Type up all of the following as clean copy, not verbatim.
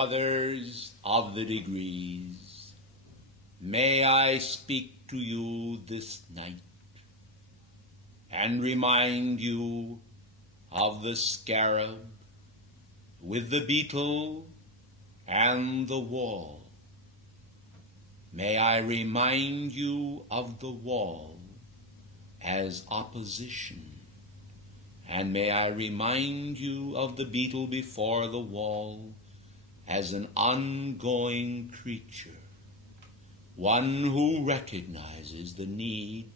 brothers of the degrees, may I speak to you this night and remind you of the scarab with the beetle and the wall. May I remind you of the wall as opposition, and may I remind you of the beetle before the wall as an ongoing creature, one who recognizes the need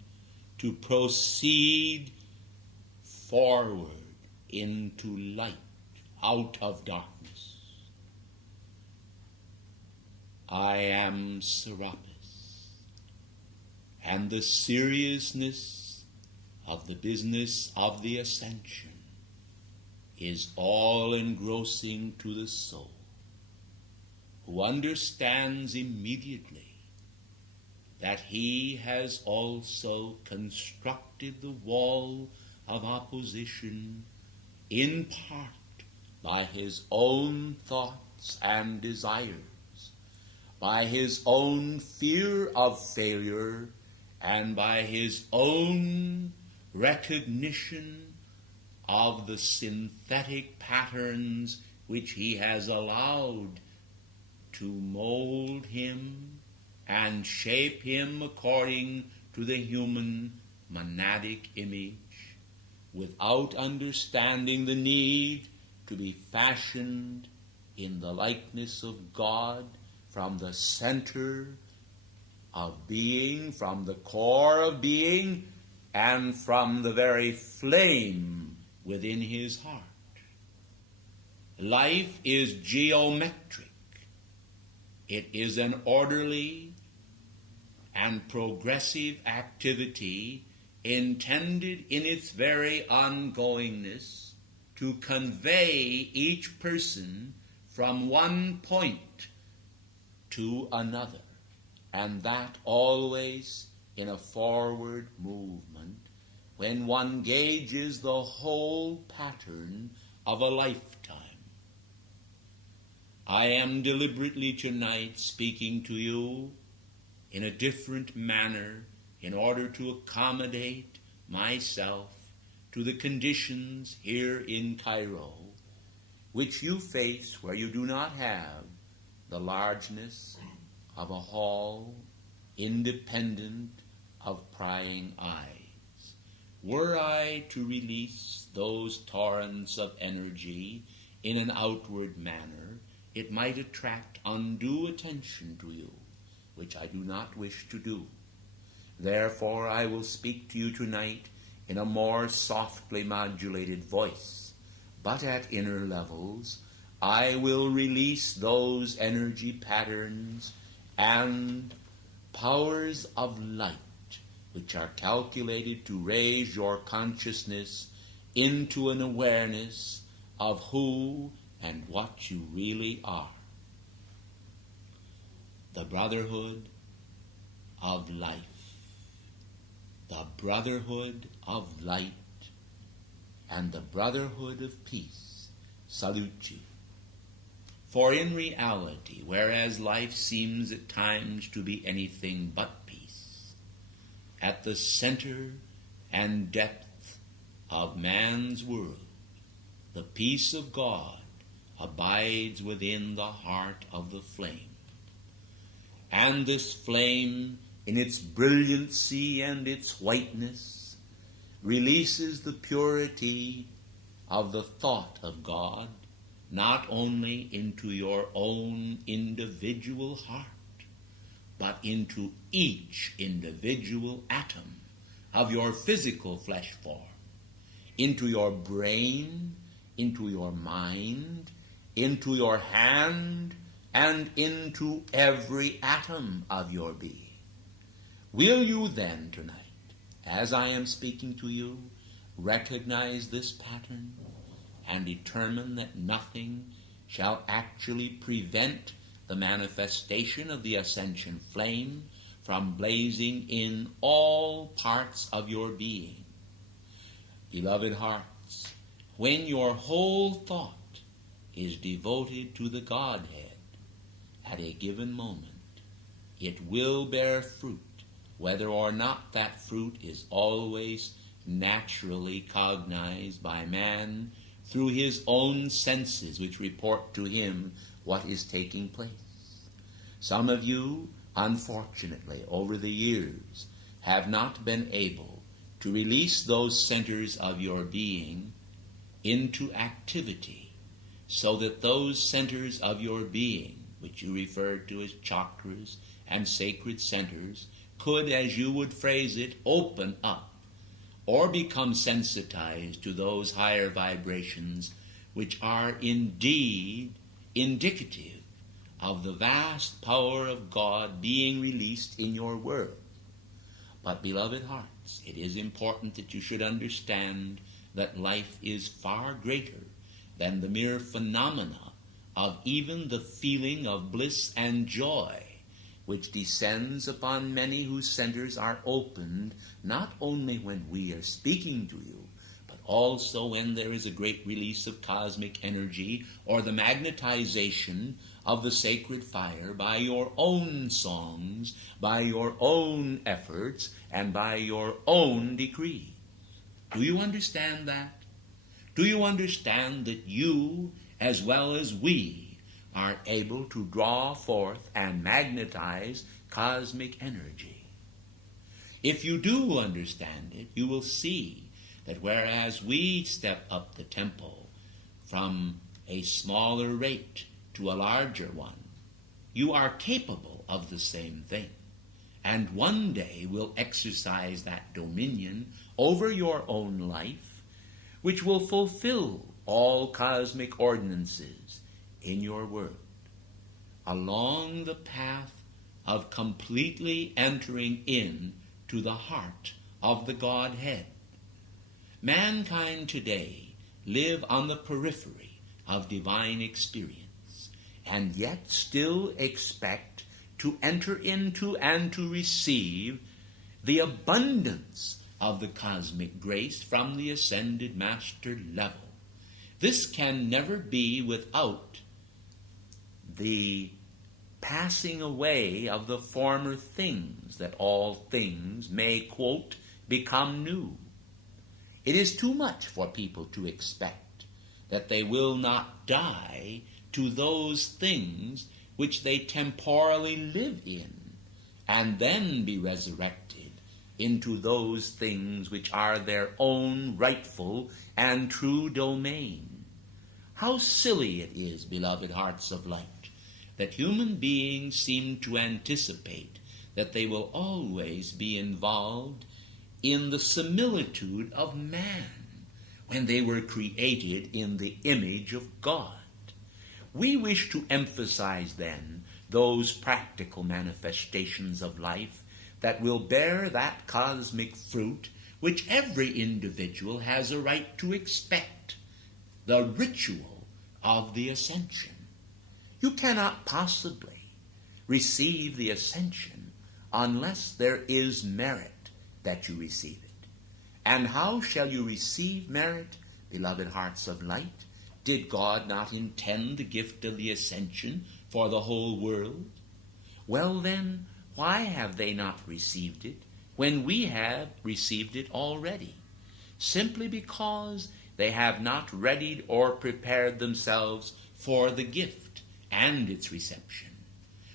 to proceed forward into light, out of darkness. I am Serapis, and the seriousness of the business of the Ascension is all engrossing to the soul, who understands immediately that he has also constructed the wall of opposition in part by his own thoughts and desires, by his own fear of failure, and by his own recognition of the synthetic patterns which he has allowed to mold him and shape him according to the human monadic image, without understanding the need to be fashioned in the likeness of God from the center of being, from the core of being, and from the very flame within his heart. Life is geometric. It is an orderly and progressive activity intended in its very ongoingness to convey each person from one point to another, and that always in a forward movement when one gauges the whole pattern of a lifetime. I am deliberately tonight speaking to you in a different manner in order to accommodate myself to the conditions here in Cairo, which you face where you do not have the largeness of a hall independent of prying eyes. Were I to release those torrents of energy in an outward manner, it might attract undue attention to you, which I do not wish to do. Therefore, I will speak to you tonight in a more softly modulated voice, but at inner levels, I will release those energy patterns and powers of light which are calculated to raise your consciousness into an awareness of who and what you really are. The brotherhood of life, the brotherhood of light, and the brotherhood of peace salute you. For in reality, whereas life seems at times to be anything but peace, at the center and depth of man's world, the peace of God abides within the heart of the flame. And this flame, in its brilliancy and its whiteness, releases the purity of the thought of God not only into your own individual heart, but into each individual atom of your physical flesh form, into your brain, into your mind, into your hand, and into every atom of your being. Will you then tonight, as I am speaking to you, recognize this pattern and determine that nothing shall actually prevent the manifestation of the Ascension flame from blazing in all parts of your being? Beloved hearts, when your whole thought is devoted to the Godhead, at a given moment, it will bear fruit, whether or not that fruit is always naturally cognized by man through his own senses, which report to him what is taking place. Some of you, unfortunately, over the years, have not been able to release those centers of your being into activity, so that those centers of your being, which you referred to as chakras and sacred centers, could, as you would phrase it, open up or become sensitized to those higher vibrations which are indeed indicative of the vast power of God being released in your world. But, beloved hearts, it is important that you should understand that life is far greater than the mere phenomena of even the feeling of bliss and joy which descends upon many whose centers are opened, not only when we are speaking to you, but also when there is a great release of cosmic energy or the magnetization of the sacred fire by your own songs, by your own efforts, and by your own decree. Do you understand that? Do you understand that you, as well as we, are able to draw forth and magnetize cosmic energy? If you do understand it, you will see that whereas we step up the tempo from a smaller rate to a larger one, you are capable of the same thing, and one day will exercise that dominion over your own life, which will fulfill all cosmic ordinances in your world, along the path of completely entering in to the heart of the Godhead. Mankind today live on the periphery of divine experience, and yet still expect to enter into and to receive the abundance of the cosmic grace from the ascended master level. This can never be without the passing away of the former things, that all things may, quote, become new. It is too much for people to expect that they will not die to those things which they temporally live in, and then be resurrected into those things which are their own rightful and true domain. How silly it is, beloved hearts of light, that human beings seem to anticipate that they will always be involved in the similitude of man when they were created in the image of God. We wish to emphasize then those practical manifestations of life that will bear that cosmic fruit which every individual has a right to expect, the ritual of the Ascension. You cannot possibly receive the Ascension unless there is merit that you receive it. And how shall you receive merit, beloved hearts of light? Did God not intend the gift of the Ascension for the whole world? Well then, why have they not received it when we have received it already? Simply because they have not readied or prepared themselves for the gift and its reception.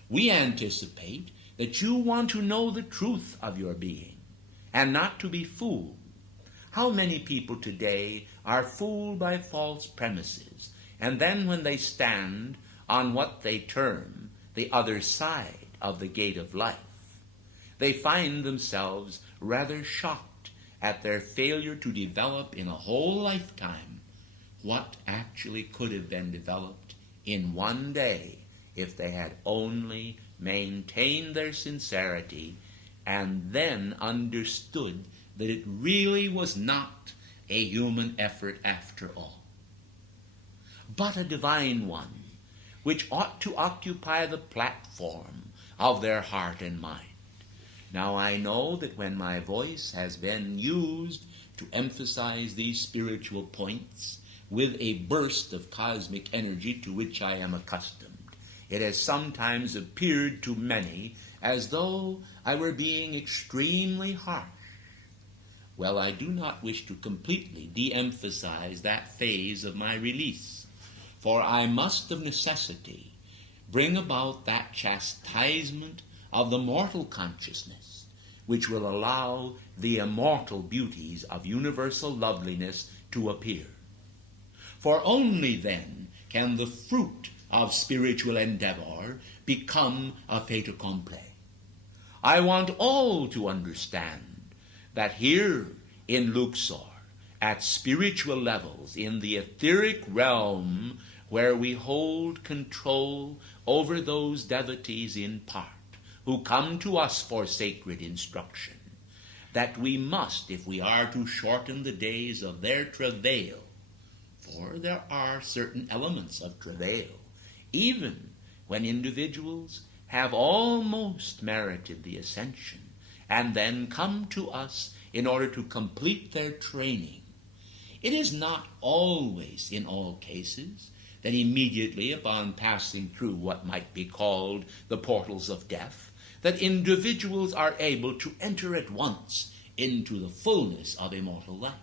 We anticipate that you want to know the truth of your being and not to be fooled. How many people today are fooled by false premises, and then when they stand on what they term the other side of the gate of life, they find themselves rather shocked at their failure to develop in a whole lifetime what actually could have been developed in one day if they had only maintained their sincerity and then understood that it really was not a human effort after all, but a divine one, which ought to occupy the platform of their heart and mind. Now I know that when my voice has been used to emphasize these spiritual points with a burst of cosmic energy to which I am accustomed, it has sometimes appeared to many as though I were being extremely harsh. Well, I do not wish to completely de-emphasize that phase of my release, for I must of necessity bring about that chastisement of the mortal consciousness which will allow the immortal beauties of universal loveliness to appear. For only then can the fruit of spiritual endeavor become a fait accompli. I want all to understand that here in Luxor, at spiritual levels, in the etheric realm where we hold control over those devotees in part who come to us for sacred instruction, that we must, if we are to shorten the days of their travail, for there are certain elements of travail, even when individuals have almost merited the ascension, and then come to us in order to complete their training. It is not always, in all cases, that immediately upon passing through what might be called the portals of death, that individuals are able to enter at once into the fullness of immortal life.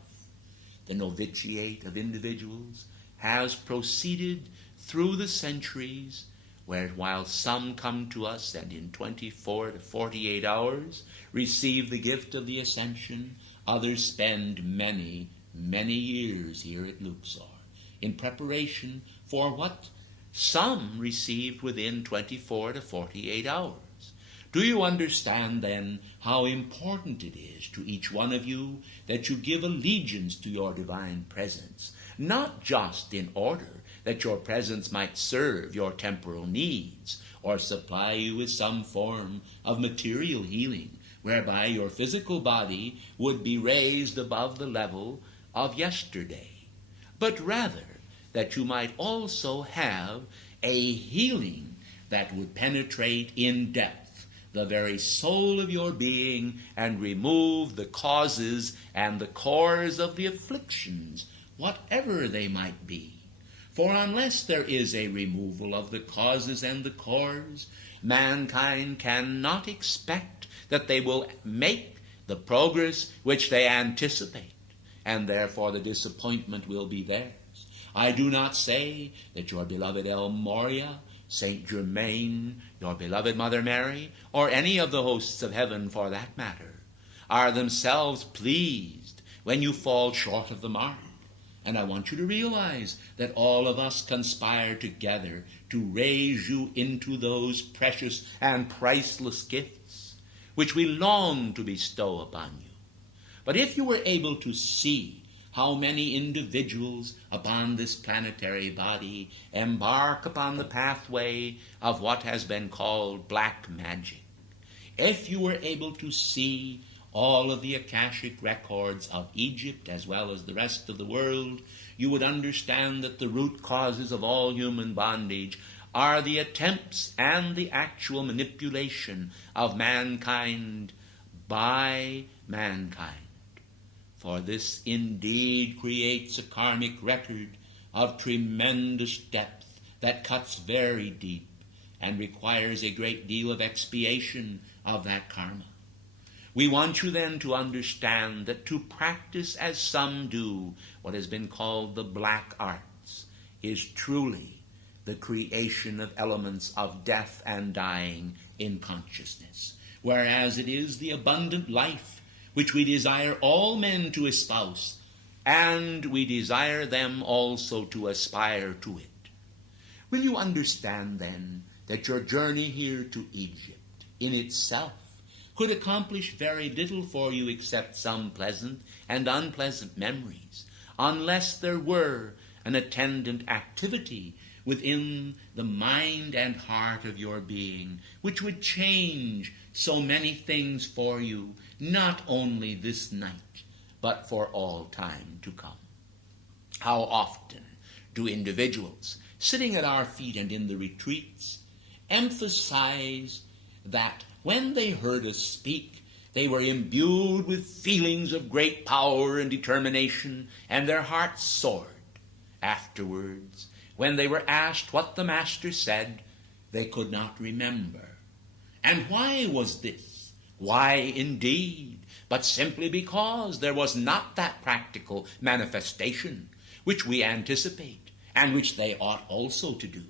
The novitiate of individuals has proceeded through the centuries, where while some come to us and in 24 to 48 hours receive the gift of the ascension, others spend many, many years here at Luxor in preparation for what some received within 24 to 48 hours. Do you understand then how important it is to each one of you that you give allegiance to your divine presence, not just in order that your presence might serve your temporal needs or supply you with some form of material healing whereby your physical body would be raised above the level of yesterday, but rather that you might also have a healing that would penetrate in depth the very soul of your being and remove the causes and the cores of the afflictions, whatever they might be. For unless there is a removal of the causes and the cores, mankind cannot expect that they will make the progress which they anticipate, and therefore the disappointment will be theirs. I do not say that your beloved El Moria, Saint Germain, your beloved Mother Mary, or any of the hosts of heaven for that matter, are themselves pleased when you fall short of the mark. And I want you to realize that all of us conspire together to raise you into those precious and priceless gifts which we long to bestow upon you. But if you were able to see how many individuals upon this planetary body embark upon the pathway of what has been called black magic, if you were able to see all of the Akashic records of Egypt as well as the rest of the world, you would understand that the root causes of all human bondage are the attempts and the actual manipulation of mankind by mankind. For this indeed creates a karmic record of tremendous depth that cuts very deep and requires a great deal of expiation of that karma. We want you then to understand that to practice as some do what has been called the black arts is truly the creation of elements of death and dying in consciousness, whereas it is the abundant life which we desire all men to espouse, and we desire them also to aspire to it. Will you understand then that your journey here to Egypt in itself could accomplish very little for you except some pleasant and unpleasant memories, unless there were an attendant activity within the mind and heart of your being, which would change so many things for you, not only this night, but for all time to come. How often do individuals, sitting at our feet and in the retreats, emphasize that when they heard us speak, they were imbued with feelings of great power and determination, and their hearts soared. Afterwards, when they were asked what the Master said, They could not remember. And why was this? Why, indeed, but simply because there was not that practical manifestation which we anticipate, and which they ought also to do.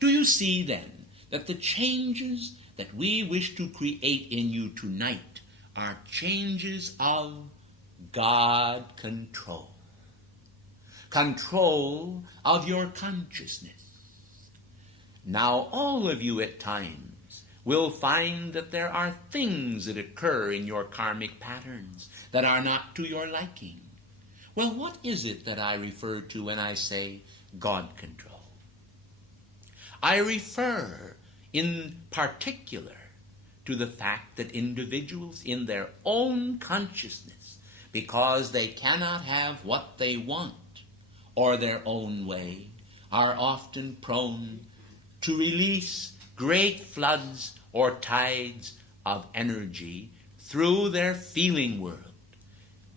Do you see, then, that the changes that we wish to create in you tonight are changes of God control? Control of your consciousness. Now, all of you at times will find that there are things that occur in your karmic patterns that are not to your liking. Well, what is it that I refer to when I say God control? I refer in particular to the fact that individuals in their own consciousness, because they cannot have what they want or their own way, are often prone to release great floods or tides of energy through their feeling world.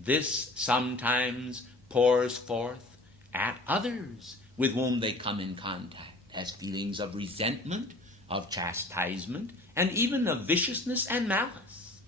This sometimes pours forth at others with whom they come in contact as feelings of resentment, of chastisement, and even of viciousness and malice.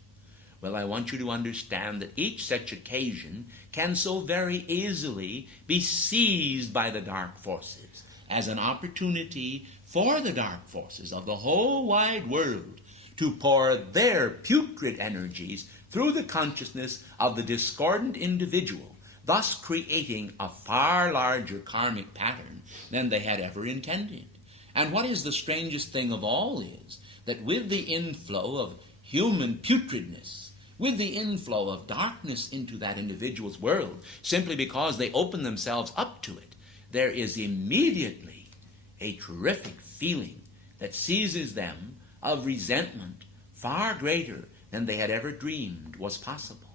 Well, I want you to understand that each such occasion can so very easily be seized by the dark forces as an opportunity for the dark forces of the whole wide world to pour their putrid energies through the consciousness of the discordant individual, thus creating a far larger karmic pattern than they had ever intended. And what is the strangest thing of all is that with the inflow of human putridness, with the inflow of darkness into that individual's world, simply because they open themselves up to it, there is immediately a terrific feeling that seizes them of resentment far greater than they had ever dreamed was possible.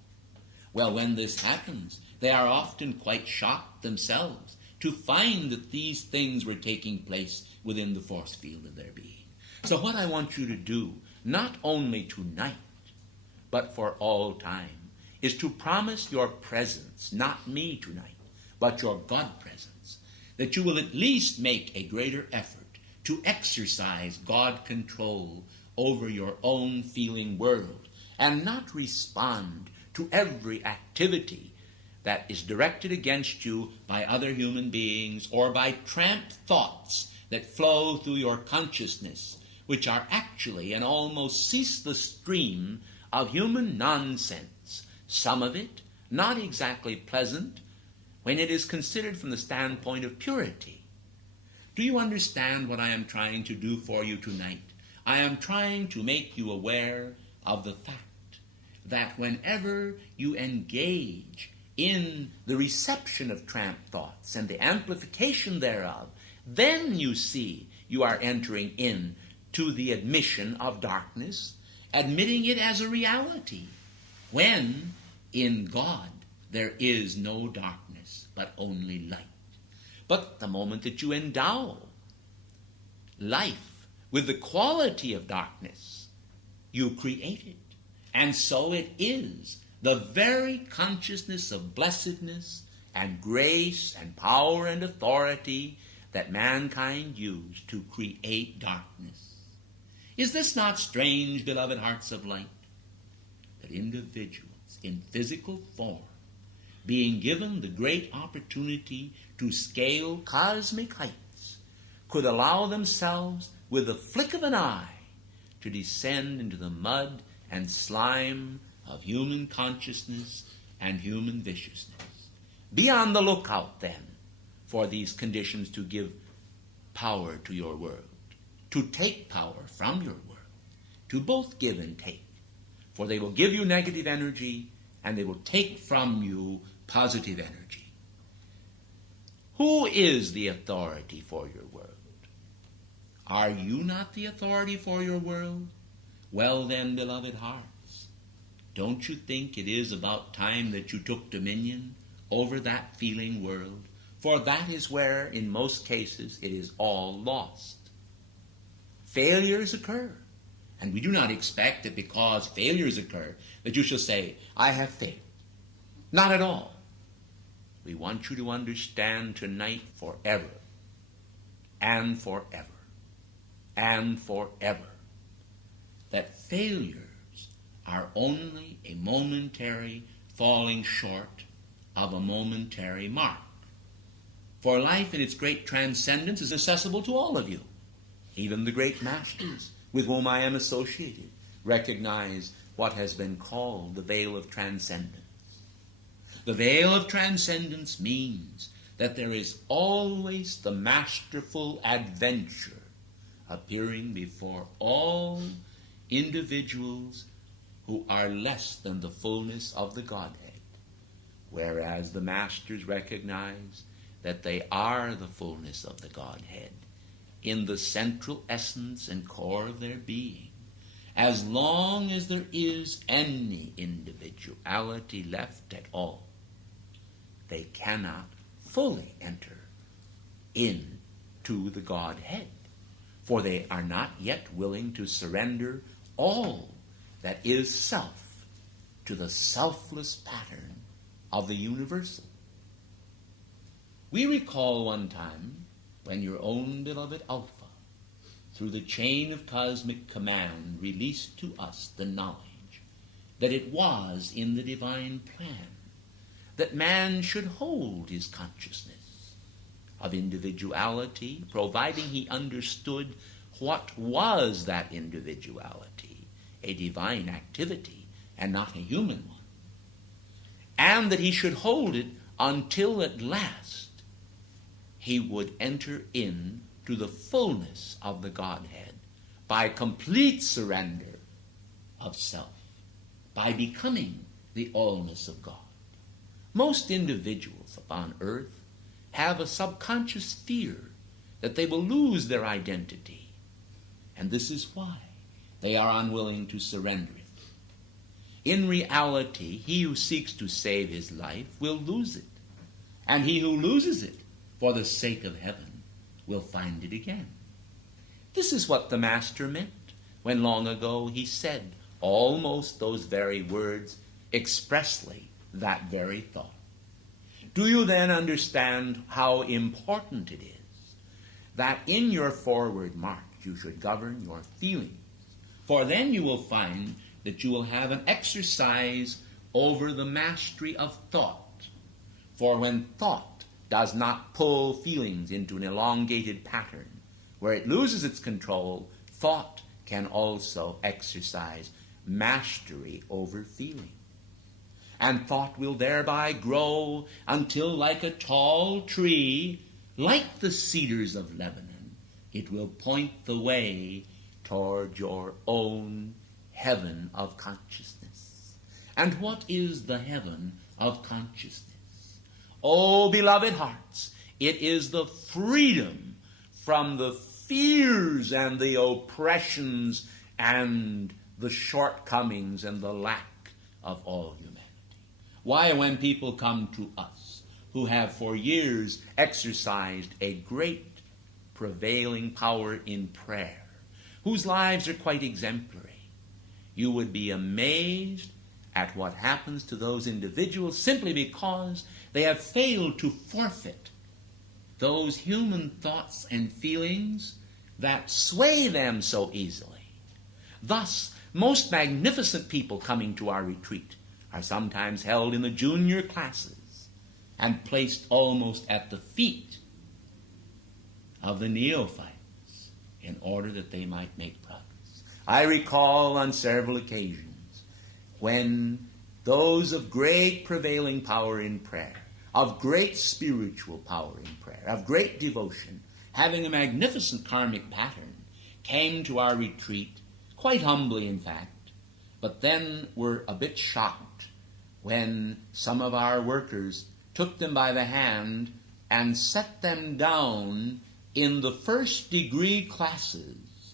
Well, when this happens, they are often quite shocked themselves to find that these things were taking place within the force field of their being. So what I want you to do, not only tonight, but for all time, is to promise your presence, not me tonight, but your God presence, that you will at least make a greater effort to exercise God control over your own feeling world and not respond to every activity that is directed against you by other human beings or by tramp thoughts that flow through your consciousness, which are actually an almost ceaseless stream of human nonsense, some of it not exactly pleasant when it is considered from the standpoint of purity. Do you understand what I am trying to do for you tonight? I am trying to make you aware of the fact that whenever you engage in the reception of tramp thoughts and the amplification thereof, then you see you are entering in to the admission of darkness, admitting it as a reality, when in God there is no darkness, but only light. But the moment that you endow life with the quality of darkness, you create it. And so it is the very consciousness of blessedness and grace and power and authority that mankind used to create darkness. Is this not strange, beloved hearts of light, that individuals in physical form, being given the great opportunity to scale cosmic heights, could allow themselves, with the flick of an eye, to descend into the mud and slime of human consciousness and human viciousness? Be on the lookout, then, for these conditions to give power to your world, to take power from your world, to both give and take. For they will give you negative energy, and they will take from you positive energy. Who is the authority for your world? Are you not the authority for your world? Well then, beloved hearts, don't you think it is about time that you took dominion over that feeling world? For that is where, in most cases, it is all lost. Failures occur, and we do not expect that because failures occur that you shall say, I have failed. Not at all. We want you to understand tonight forever and forever and forever. That failures are only a momentary falling short of a momentary mark. For life in its great transcendence is accessible to all of you. Even the great masters with whom I am associated recognize what has been called the veil of transcendence. The veil of transcendence means that there is always the masterful adventure appearing before all individuals who are less than the fullness of the Godhead, whereas the masters recognize that they are the fullness of the Godhead in the central essence and core of their being. As long as there is any individuality left at all, they cannot fully enter into the Godhead, for they are not yet willing to surrender all that is self to the selfless pattern of the universal. We recall one time when your own beloved Alpha, through the chain of cosmic command, released to us the knowledge that it was in the divine plan that man should hold his consciousness of individuality, providing he understood what was that individuality, a divine activity and not a human one, and that he should hold it until at last he would enter into the fullness of the Godhead by complete surrender of self, by becoming the allness of God. Most individuals upon earth have a subconscious fear that they will lose their identity, and this is why they are unwilling to surrender it. In reality, he who seeks to save his life will lose it, and he who loses it for the sake of heaven will find it again. This is what the Master meant when long ago he said almost those very words, expressly that very thought. Do you then understand how important it is that in your forward march you should govern your feelings? For then you will find that you will have an exercise over the mastery of thought. For when thought does not pull feelings into an elongated pattern where it loses its control, thought can also exercise mastery over feeling. And thought will thereby grow until, like a tall tree, like the cedars of Lebanon, it will point the way toward your own heaven of consciousness. And what is the heaven of consciousness? Oh, beloved hearts, it is the freedom from the fears and the oppressions and the shortcomings and the lack of all humanity. Why, when people come to us who have for years exercised a great prevailing power in prayer, whose lives are quite exemplary, you would be amazed at what happens to those individuals simply because they have failed to forfeit those human thoughts and feelings that sway them so easily. Thus, most magnificent people coming to our retreat are sometimes held in the junior classes and placed almost at the feet of the neophytes in order that they might make progress. I recall on several occasions when those of great prevailing power in prayer, of great spiritual power in prayer, of great devotion, having a magnificent karmic pattern, came to our retreat, quite humbly in fact, but then were a bit shocked when some of our workers took them by the hand and set them down in the first degree classes,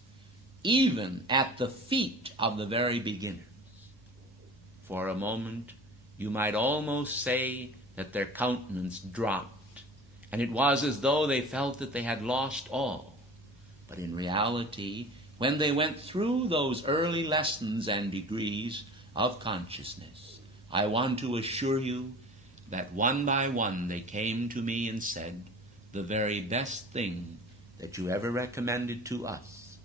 even at the feet of the very beginners. For a moment, you might almost say that their countenance dropped, and it was as though they felt that they had lost all. But in reality, when they went through those early lessons and degrees of consciousness, I want to assure you that one by one they came to me and said, the very best thing that you ever recommended to us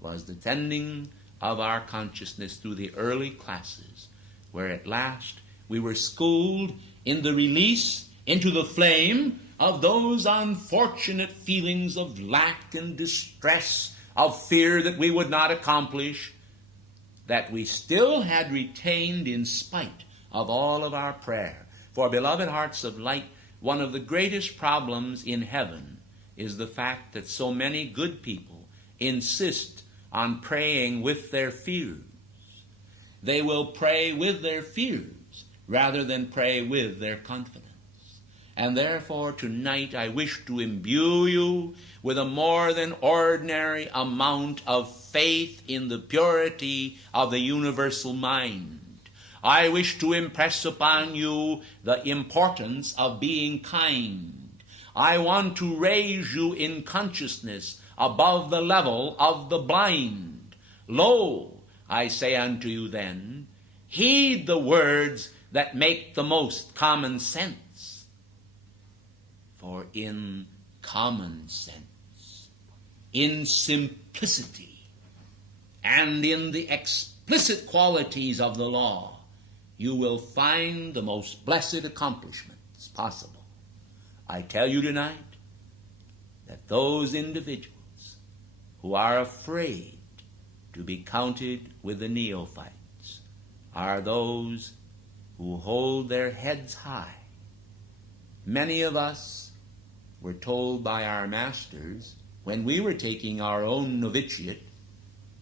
was the tending of our consciousness through the early classes, where at last we were schooled in the release into the flame of those unfortunate feelings of lack and distress, of fear that we would not accomplish, that we still had retained in spite of all of our prayer. For, beloved hearts of light, one of the greatest problems in heaven is the fact that so many good people insist on praying with their fears. They will pray with their fears rather than pray with their confidence. And therefore tonight I wish to imbue you with a more than ordinary amount of faith in the purity of the universal mind. I wish to impress upon you the importance of being kind. I want to raise you in consciousness above the level of the blind. Lo, I say unto you then, heed the words that make the most common sense. For in common sense, in simplicity, and in the explicit qualities of the law, you will find the most blessed accomplishments possible. I tell you tonight that those individuals who are afraid to be counted with the neophytes are those who hold their heads high. Many of us were told by our masters when we were taking our own novitiate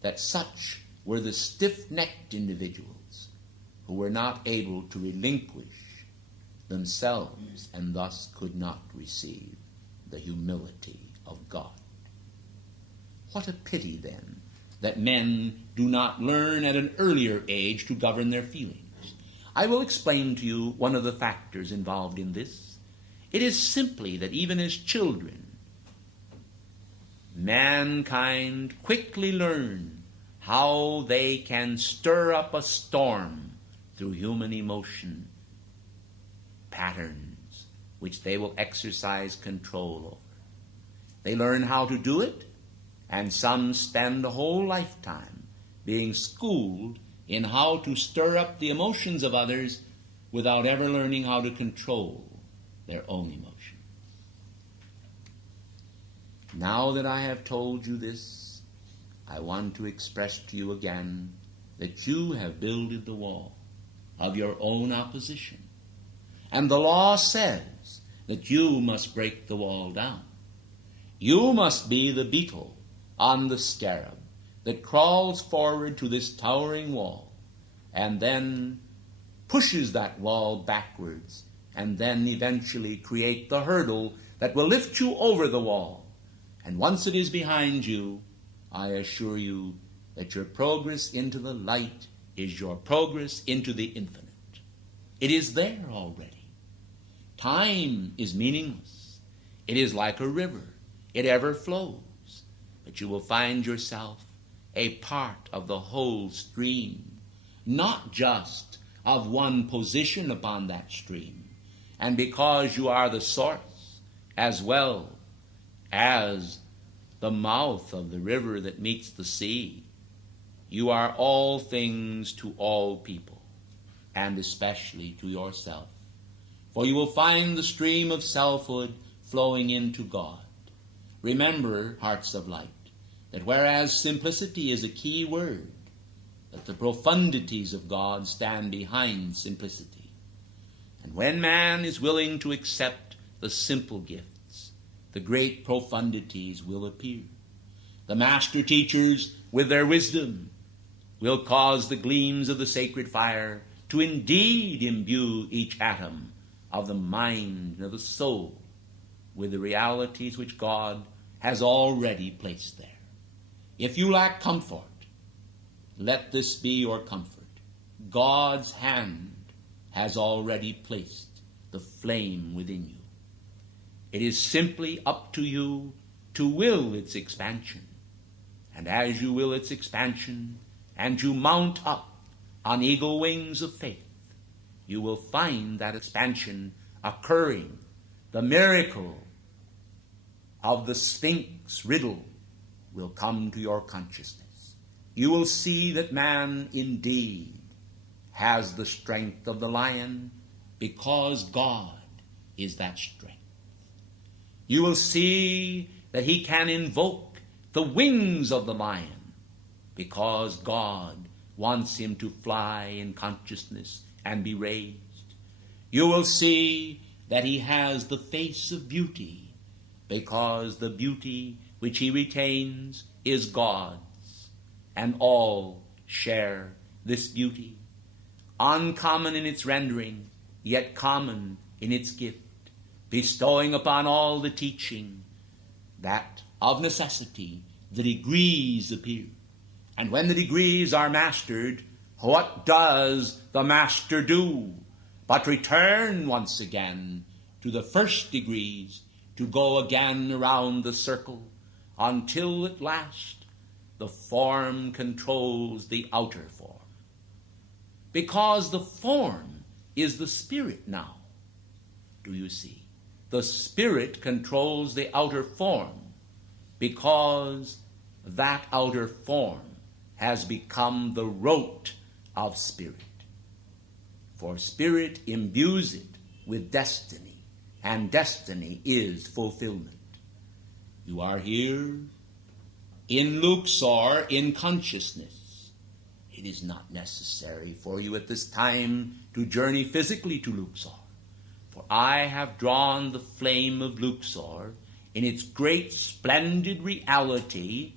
that such were the stiff-necked individuals who were not able to relinquish themselves and thus could not receive the humility of God. What a pity, then, that men do not learn at an earlier age to govern their feelings. I will explain to you one of the factors involved in this. It is simply that even as children, mankind quickly learn how they can stir up a storm through human emotion patterns which they will exercise control over. They learn how to do it, and some spend a whole lifetime being schooled in how to stir up the emotions of others without ever learning how to control their own emotions. Now that I have told you this, I want to express to you again that you have builded the wall of your own opposition. And the law says that you must break the wall down. You must be the beetle on the scarab that crawls forward to this towering wall and then pushes that wall backwards and then eventually create the hurdle that will lift you over the wall. And once it is behind you, I assure you that your progress into the light is your progress into the infinite. It is there already. Time is meaningless. It is like a river. It ever flows. But you will find yourself a part of the whole stream, not just of one position upon that stream. And because you are the source as well as the mouth of the river that meets the sea, you are all things to all people, and especially to yourself. For you will find the stream of selfhood flowing into God. Remember, hearts of light, that whereas simplicity is a key word, that the profundities of God stand behind simplicity. And when man is willing to accept the simple gifts, the great profundities will appear. The master teachers, with their wisdom, will cause the gleams of the sacred fire to indeed imbue each atom of the mind and of the soul with the realities which God has already placed there. If you lack comfort, let this be your comfort. God's hand has already placed the flame within you. It is simply up to you to will its expansion. And as you will its expansion, and you mount up on eagle wings of faith, you will find that expansion occurring. The miracle of the Sphinx riddle will come to your consciousness. you will see that man indeed has the strength of the lion, because God is that strength. You will see that he can invoke the wings of the lion, because God wants him to fly in consciousness and be raised. You will see that he has the face of beauty, because the beauty which he retains is God's, and all share this beauty, uncommon in its rendering, yet common in its gift, bestowing upon all the teaching that of necessity the degrees appear. And when the degrees are mastered, what does the master do but return once again to the first degrees, to go again around the circle, until at last the form controls the outer form. Because the form is the spirit now. Do you see? The spirit controls the outer form, because that outer form has become the rote of spirit. For spirit imbues it with destiny, and destiny is fulfillment. You are here in Luxor, in consciousness. It is not necessary for you at this time to journey physically to Luxor, for I have drawn the flame of Luxor in its great splendid reality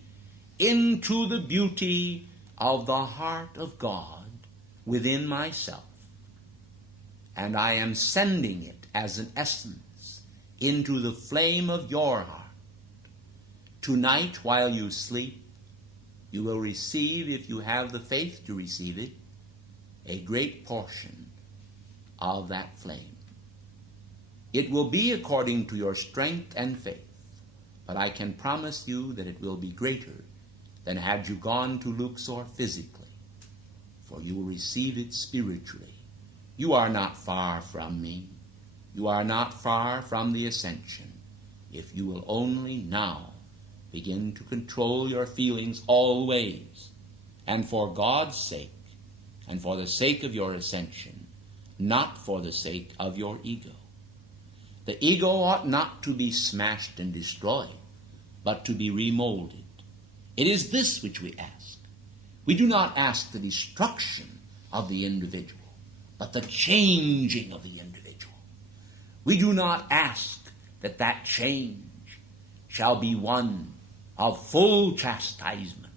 into the beauty of the heart of God within myself. And I am sending it as an essence into the flame of your heart. Tonight, while you sleep, you will receive, if you have the faith to receive it, a great portion of that flame. It will be according to your strength and faith, but I can promise you that it will be greater than had you gone to Luxor physically, for you will receive it spiritually. You are not far from me. You are not far from the Ascension, if you will only now begin to control your feelings always, and for God's sake, and for the sake of your ascension, not for the sake of your ego. The ego ought not to be smashed and destroyed, but to be remolded. It is this which we ask. We do not ask the destruction of the individual, but the changing of the individual. We do not ask that that change shall be one of full chastisement,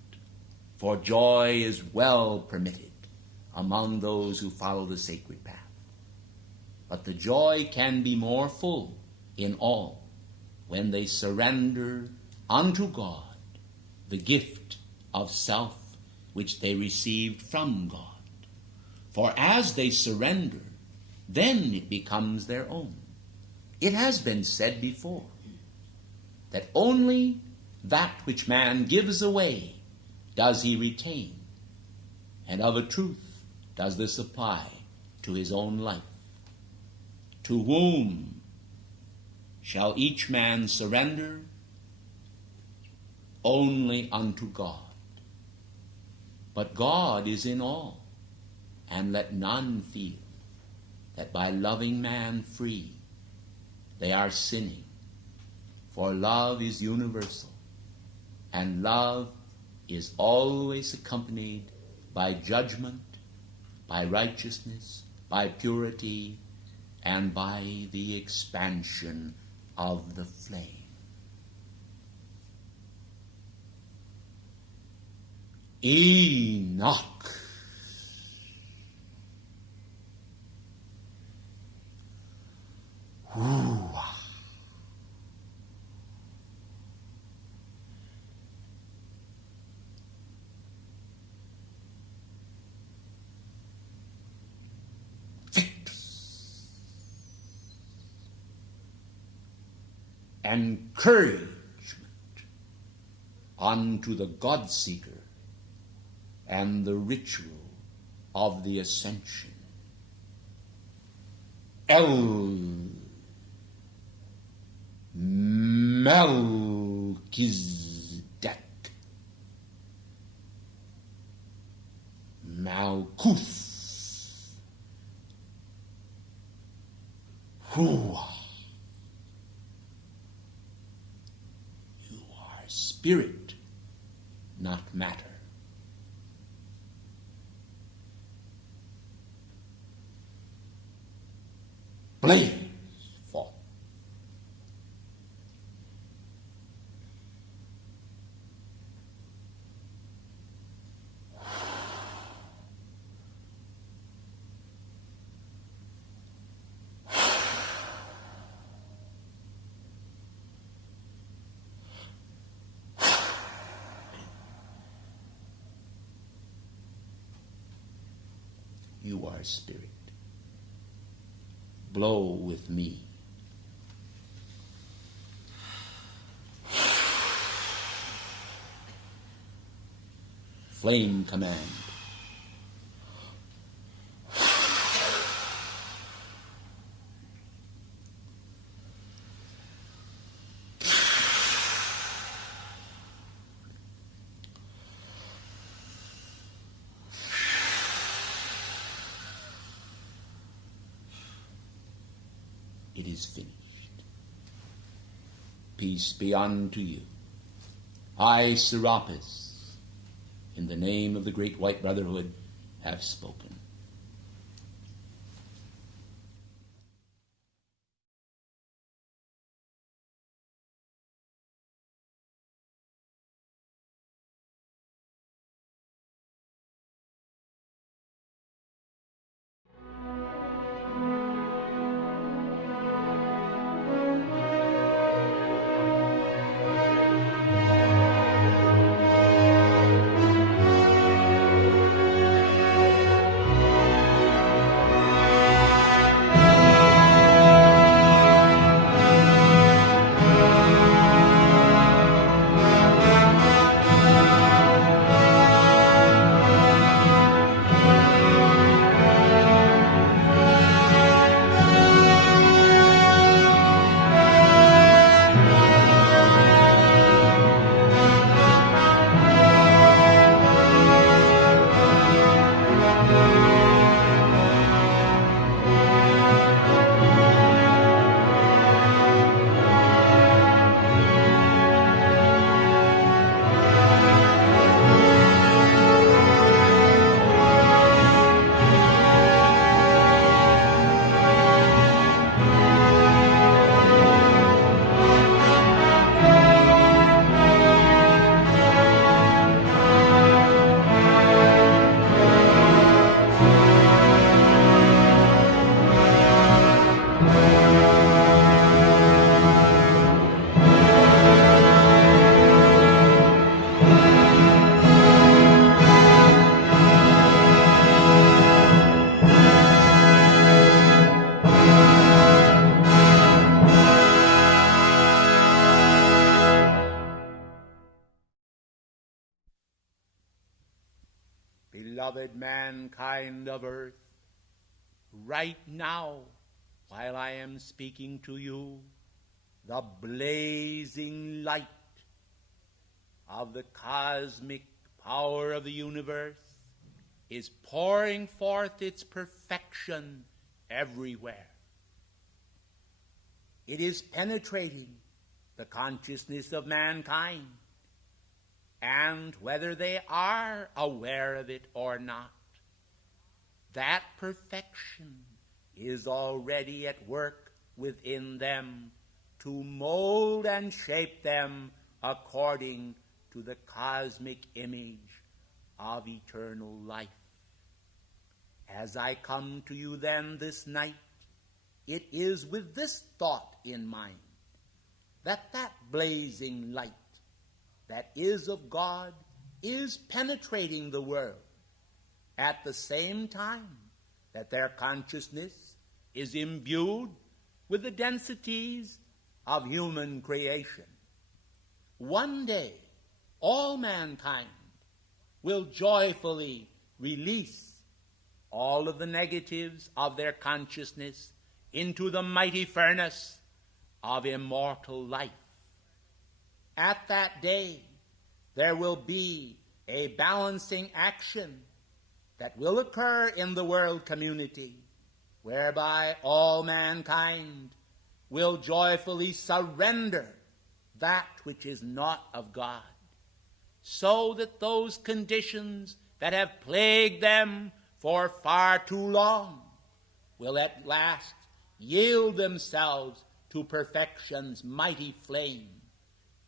for joy is well permitted among those who follow the sacred path. But the joy can be more full in all when they surrender unto God the gift of self which they received from God. For as they surrender, then it becomes their own. It has been said before that only that which man gives away does he retain, and of a truth does this apply to his own life. To whom shall each man surrender? Only unto God. But God is in all, and let none feel that by loving man free they are sinning, for love is universal, and love is always accompanied by judgment, by righteousness, by purity, and by the expansion of the flame. Enoch. Ooh. Encouragement unto the God-seeker and the ritual of the Ascension. Melchizedek. Now, Kuth. Hua. You are spirit, not matter. Blaze forth. You are spirit. Blow with me. Flame command. It is finished. Peace be unto you. I, Serapis, in the name of the Great White Brotherhood, have spoken. Beloved mankind of earth, right now, while I am speaking to you, the blazing light of the cosmic power of the universe is pouring forth its perfection everywhere. It is penetrating the consciousness of mankind, and whether they are aware of it or not, that perfection is already at work within them to mold and shape them according to the cosmic image of eternal life. As I come to you then this night, it is with this thought in mind, that blazing light that is of God is penetrating the world at the same time that their consciousness is imbued with the densities of human creation. One day, all mankind will joyfully release all of the negatives of their consciousness into the mighty furnace of immortal life. At that day, there will be a balancing action that will occur in the world community, whereby all mankind will joyfully surrender that which is not of God, so that those conditions that have plagued them for far too long will at last yield themselves to perfection's mighty flame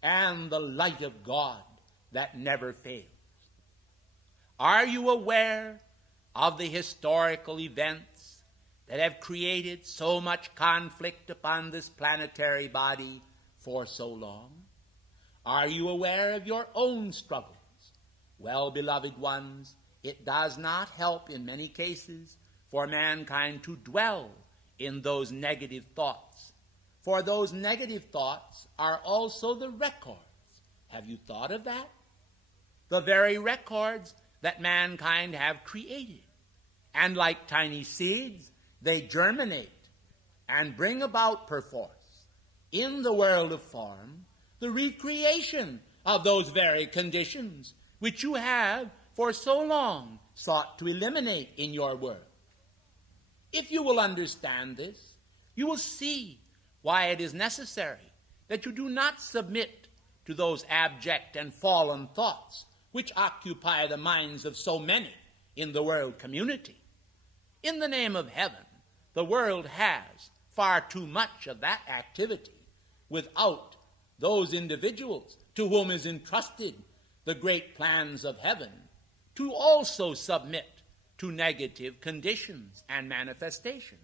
and the light of God that never fails. Are you aware of the historical events that have created so much conflict upon this planetary body for so long? Are you aware of your own struggles? Well, beloved ones, it does not help in many cases for mankind to dwell in those negative thoughts, for those negative thoughts are also the records. Have you thought of that? The very records that mankind have created. And like tiny seeds, they germinate and bring about perforce in the world of form the recreation of those very conditions which you have for so long sought to eliminate in your world. If you will understand this, you will see why it is necessary that you do not submit to those abject and fallen thoughts which occupy the minds of so many in the world community. In the name of heaven, the world has far too much of that activity without those individuals to whom is entrusted the great plans of heaven to also submit to negative conditions and manifestations,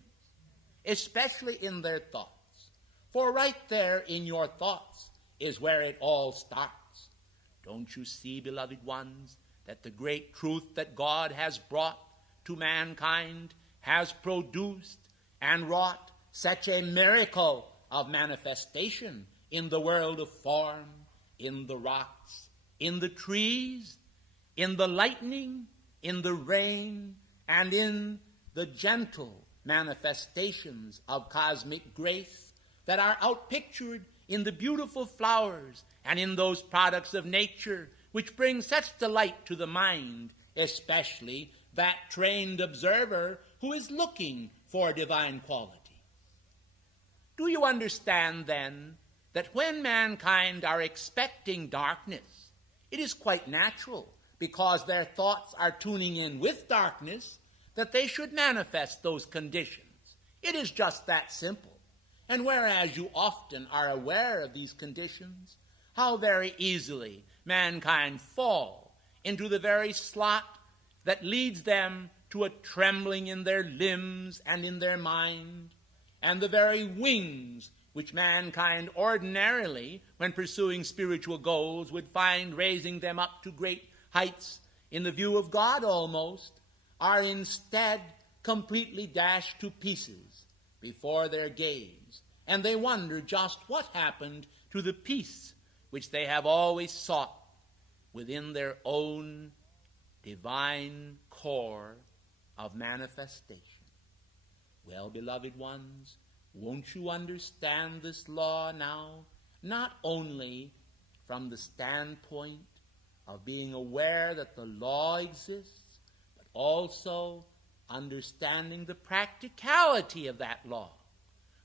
especially in their thoughts. For right there in your thoughts is where it all starts. Don't you see, beloved ones, that the great truth that God has brought to mankind has produced and wrought such a miracle of manifestation in the world of form, in the rocks, in the trees, in the lightning, in the rain, and in the gentle manifestations of cosmic grace that are outpictured in the beautiful flowers and in those products of nature which bring such delight to the mind, especially that trained observer who is looking for divine qualities. Do you understand, then, that when mankind are expecting darkness, it is quite natural, because their thoughts are tuning in with darkness, that they should manifest those conditions? It is just that simple. And whereas you often are aware of these conditions, how very easily mankind fall into the very slot that leads them to a trembling in their limbs and in their mind, and the very wings which mankind ordinarily, when pursuing spiritual goals, would find raising them up to great heights in the view of God almost, are instead completely dashed to pieces before their gaze, and they wonder just what happened to the peace which they have always sought within their own divine core of manifestation. Well, beloved ones, won't you understand this law now, not only from the standpoint of being aware that the law exists, but also understanding the practicality of that law?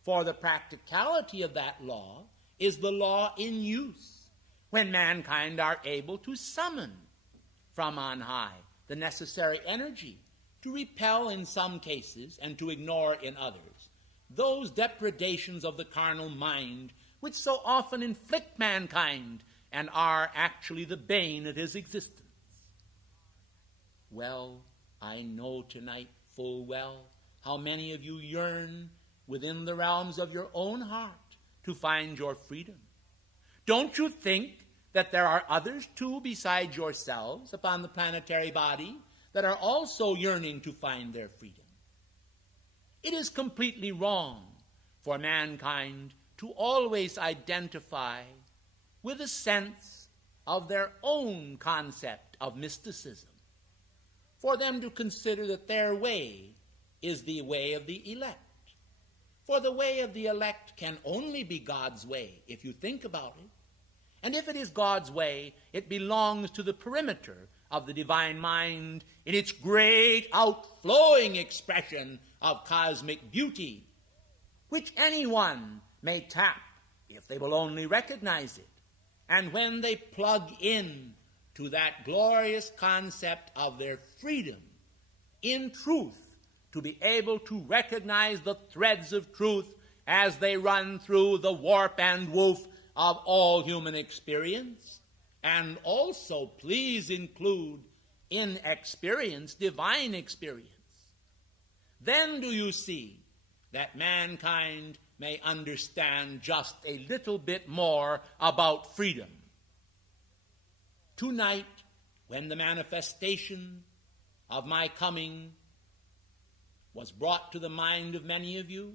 For the practicality of that law is the law in use, when mankind are able to summon from on high the necessary energy to repel in some cases and to ignore in others those depredations of the carnal mind which so often inflict mankind and are actually the bane of his existence. Well, I know tonight full well how many of you yearn within the realms of your own heart to find your freedom. Don't you think that there are others too besides yourselves upon the planetary body that are also yearning to find their freedom? It is completely wrong for mankind to always identify with a sense of their own concept of mysticism, for them to consider that their way is the way of the elect. For the way of the elect can only be God's way, if you think about it. And if it is God's way, it belongs to the perimeter of the divine mind in its great outflowing expression of cosmic beauty, which anyone may tap if they will only recognize it. And when they plug in to that glorious concept of their freedom in truth, to be able to recognize the threads of truth as they run through the warp and woof of all human experience, and also please include in experience divine experience, then do you see that mankind may understand just a little bit more about freedom. Tonight, when the manifestation of my coming was brought to the mind of many of you,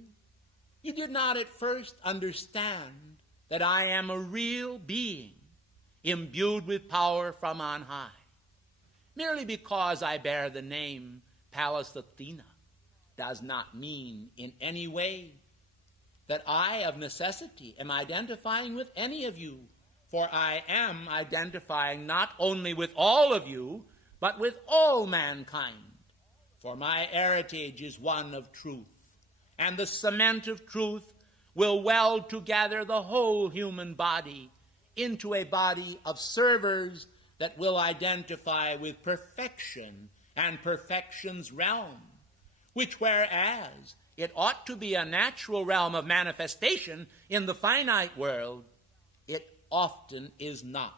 you did not at first understand that I am a real being imbued with power from on high. Merely because I bear the name Pallas Athena does not mean in any way that I of necessity am identifying with any of you, for I am identifying not only with all of you, but with all mankind. For my heritage is one of truth, and the cement of truth will weld together the whole human body into a body of servers that will identify with perfection and perfection's realm, which whereas it ought to be a natural realm of manifestation in the finite world, it often is not.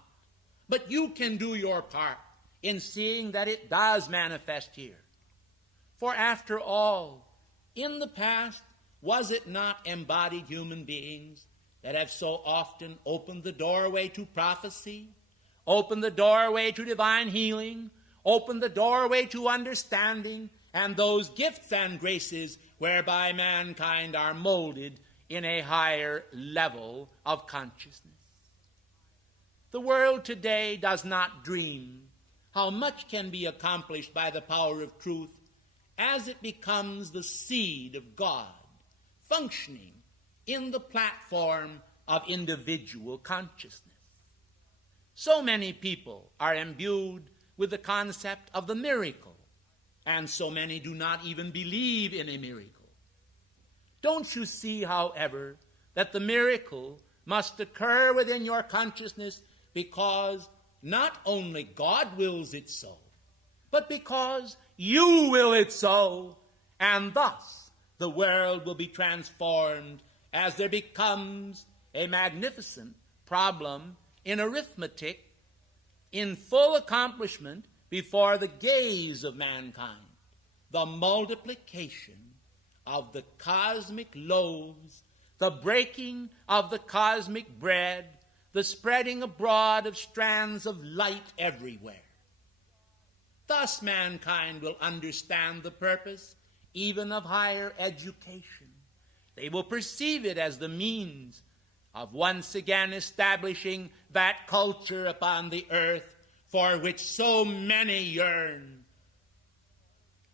But you can do your part in seeing that it does manifest here. For after all, in the past, was it not embodied human beings that have so often opened the doorway to prophecy, opened the doorway to divine healing, opened the doorway to understanding, and those gifts and graces whereby mankind are molded in a higher level of consciousness? The world today does not dream how much can be accomplished by the power of truth as it becomes the seed of God, functioning in the platform of individual consciousness. So many people are imbued with the concept of the miracle, and so many do not even believe in a miracle. Don't you see, however, that the miracle must occur within your consciousness because not only God wills it so, but because you will it so, and thus the world will be transformed as there becomes a magnificent problem in arithmetic in full accomplishment before the gaze of mankind, the multiplication of the cosmic loaves, the breaking of the cosmic bread, the spreading abroad of strands of light everywhere. Thus mankind will understand the purpose even of higher education. They will perceive it as the means of once again establishing that culture upon the earth for which so many yearn.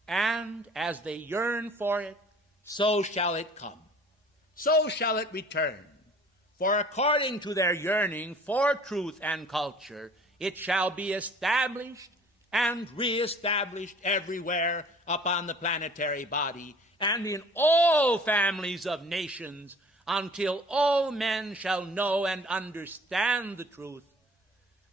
And as they yearn for it, so shall it come. So shall it return. For according to their yearning for truth and culture, it shall be established and re-established everywhere upon the planetary body and in all families of nations, until all men shall know and understand the truth,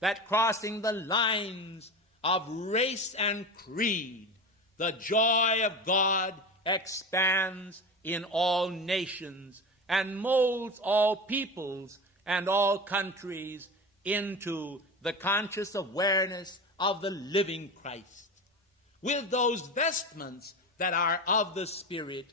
that crossing the lines of race and creed, the joy of God expands in all nations and molds all peoples and all countries into the conscious awareness of the living Christ, with those vestments that are of the Spirit,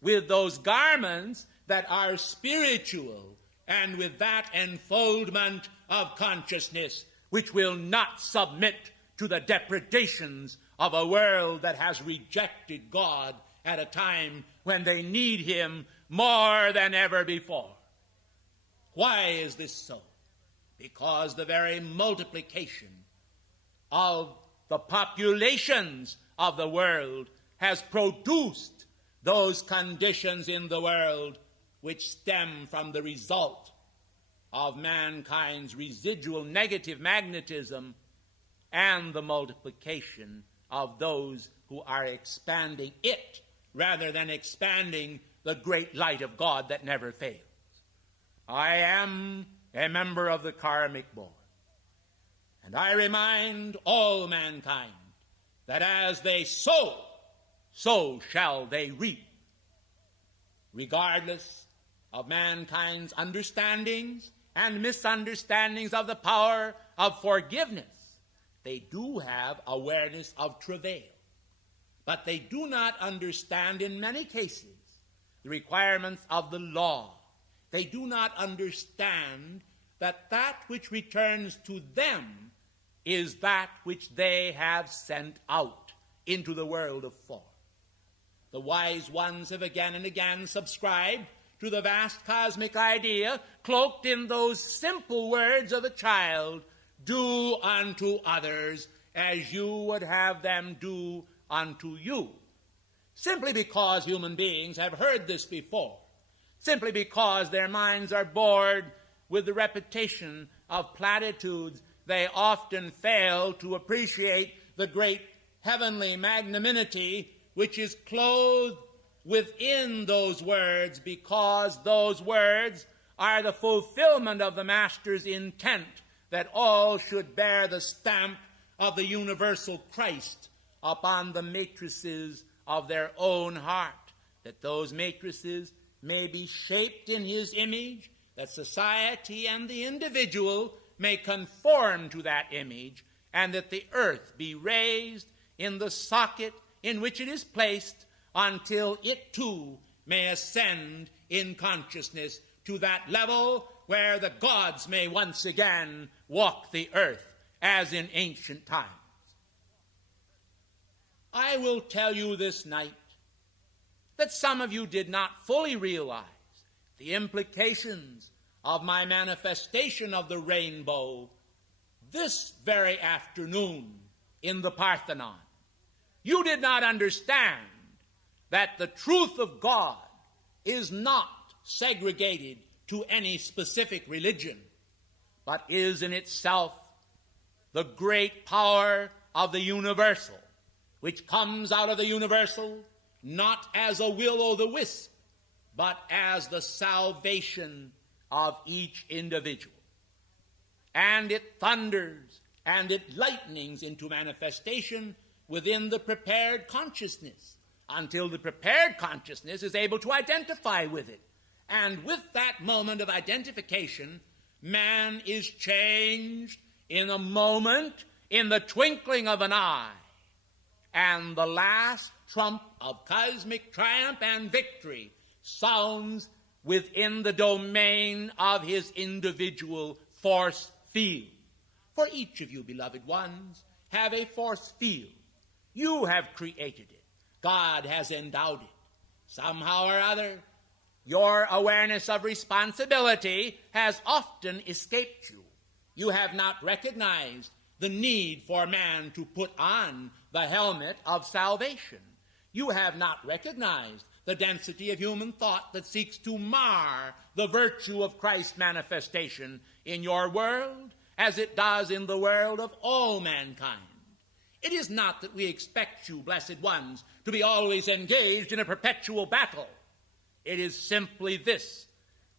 with those garments that are spiritual, and with that enfoldment of consciousness which will not submit to the depredations of a world that has rejected God at a time when they need him more than ever before. Why is this so? Because the very multiplication of the populations of the world has produced those conditions in the world which stem from the result of mankind's residual negative magnetism and the multiplication of those who are expanding it rather than expanding the great light of God that never fails. I am a member of the karmic board, and I remind all mankind that as they sow, so shall they reap. Regardless of mankind's understandings and misunderstandings of the power of forgiveness, they do have awareness of travail. But they do not understand, in many cases, the requirements of the law. They do not understand that that which returns to them is that which they have sent out into the world of form. The wise ones have again and again subscribed to the vast cosmic idea cloaked in those simple words of a child, "Do unto others as you would have them do unto you." Simply because human beings have heard this before, simply because their minds are bored with the repetition of platitudes, they often fail to appreciate the great heavenly magnanimity which is clothed within those words, because those words are the fulfillment of the Master's intent that all should bear the stamp of the universal Christ upon the matrices of their own heart, that those matrices may be shaped in his image, that society and the individual may conform to that image, and that the earth be raised in the socket in which it is placed until it too may ascend in consciousness to that level where the gods may once again walk the earth as in ancient times. I will tell you this night that some of you did not fully realize the implications of my manifestation of the rainbow this very afternoon in the Parthenon. You did not understand that the truth of God is not segregated to any specific religion, but is in itself the great power of the universal, which comes out of the universal not as a will-o'-the-wisp, but as the salvation of each individual. And it thunders and it lightnings into manifestation within the prepared consciousness until the prepared consciousness is able to identify with it. And with that moment of identification, man is changed in a moment, in the twinkling of an eye. And the last trump of cosmic triumph and victory sounds within the domain of his individual force field. For each of you, beloved ones, have a force field. You have created it. God has endowed it. Somehow or other, your awareness of responsibility has often escaped you. You have not recognized the need for man to put on the helmet of salvation. You have not recognized the density of human thought that seeks to mar the virtue of Christ's manifestation in your world as it does in the world of all mankind. It is not that we expect you, blessed ones, to be always engaged in a perpetual battle. It is simply this,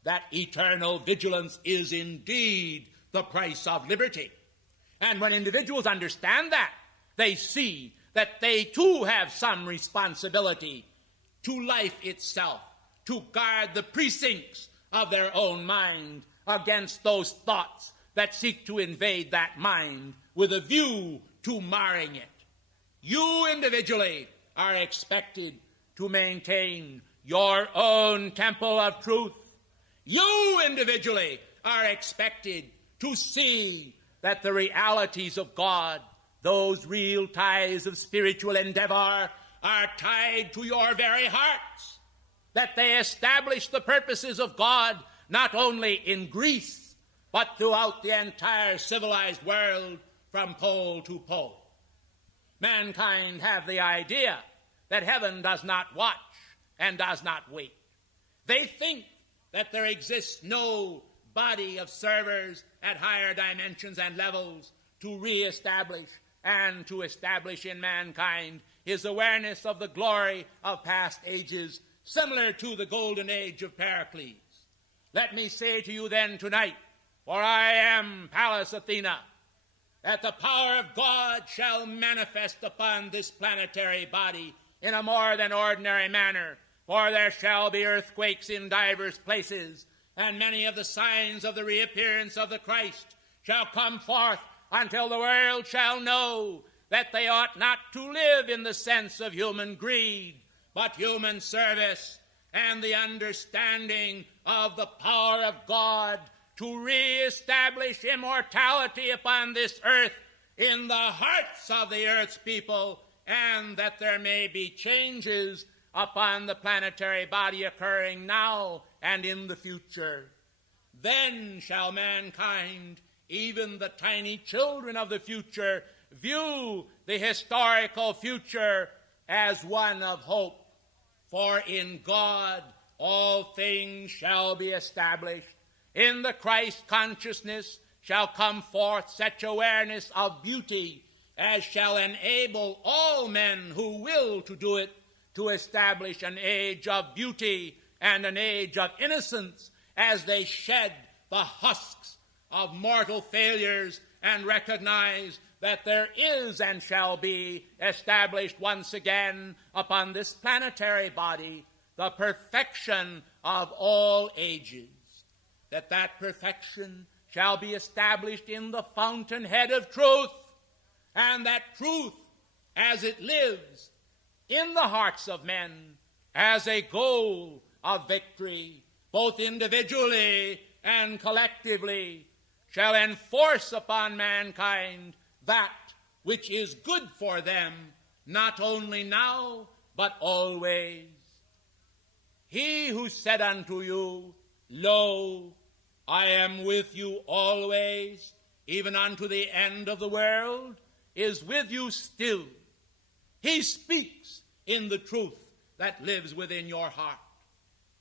that eternal vigilance is indeed the price of liberty. And when individuals understand that, they see that they too have some responsibility to life itself, to guard the precincts of their own mind against those thoughts that seek to invade that mind with a view to marring it. You individually are expected to maintain your own temple of truth. You individually are expected to see that the realities of God, those real ties of spiritual endeavor, are tied to your very hearts, that they establish the purposes of God not only in Greece, but throughout the entire civilized world from pole to pole. Mankind have the idea that heaven does not watch and does not wait. They think that there exists no body of servers at higher dimensions and levels to reestablish and to establish in mankind his awareness of the glory of past ages, similar to the golden age of Pericles. Let me say to you then tonight, for I am Pallas Athena, that the power of God shall manifest upon this planetary body in a more than ordinary manner, for there shall be earthquakes in divers places, and many of the signs of the reappearance of the Christ shall come forth until the world shall know that they ought not to live in the sense of human greed, but human service, and the understanding of the power of God to reestablish immortality upon this earth in the hearts of the earth's people, and that there may be changes upon the planetary body occurring now and in the future. Then shall mankind, even the tiny children of the future, view the historical future as one of hope. For in God all things shall be established. In the Christ consciousness shall come forth such awareness of beauty as shall enable all men who will to do it to establish an age of beauty and an age of innocence as they shed the husks of mortal failures and recognize that there is and shall be established once again upon this planetary body the perfection of all ages, that perfection shall be established in the fountainhead of truth, and that truth, as it lives in the hearts of men as a goal of victory, both individually and collectively, shall enforce upon mankind that which is good for them, not only now, but always. He who said unto you, Lo, I am with you always, even unto the end of the world, is with you still. He speaks in the truth that lives within your heart.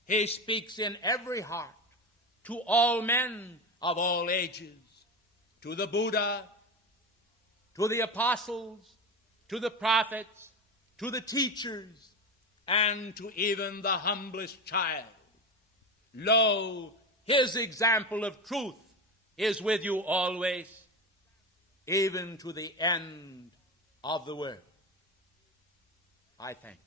He speaks in every heart to all men of all ages, to the Buddha, to the apostles, to the prophets, to the teachers, and to even the humblest child. Lo, his example of truth is with you always, even to the end of the world. I thank you.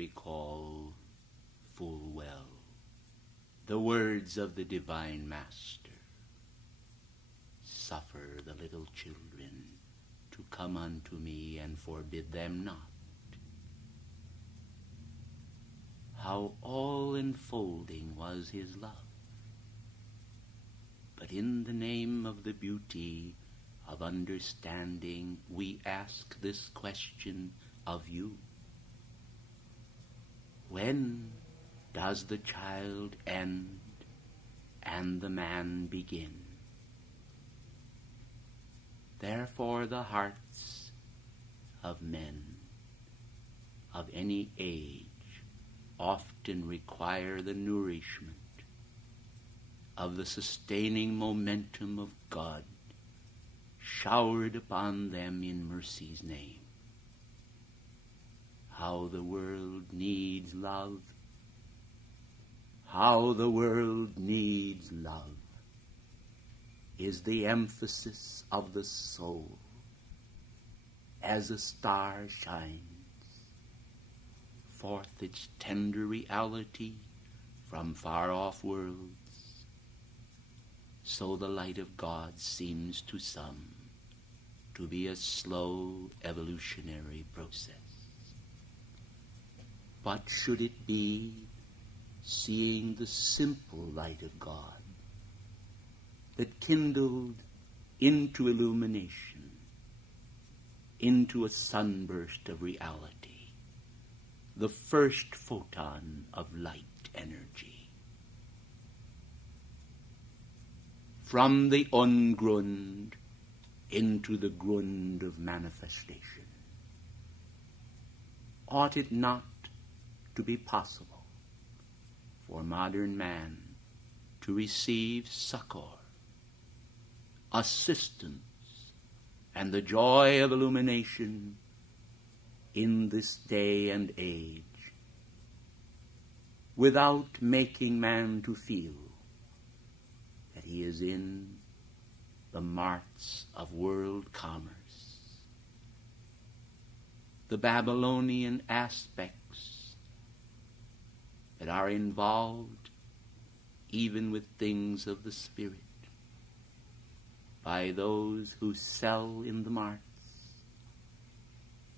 recall full well the words of the divine Master. Suffer the little children to come unto me, and forbid them not. How all-enfolding was his love. But in the name of the beauty of understanding, we ask this question of you. When does the child end and the man begin? Therefore the hearts of men of any age often require the nourishment of the sustaining momentum of God showered upon them in mercy's name. How the world needs love. How the world needs love is the emphasis of the soul as a star shines forth its tender reality from far-off worlds. So the light of God seems to some to be a slow evolutionary process. But should it be seeing the simple light of God that kindled into illumination, into a sunburst of reality, the first photon of light energy. From the ungrund into the grund of manifestation. Ought it not to be possible for modern man to receive succor, assistance, and the joy of illumination in this day and age, without making man to feel that he is in the marts of world commerce, the Babylonian aspects that are involved even with things of the spirit, by those who sell in the marts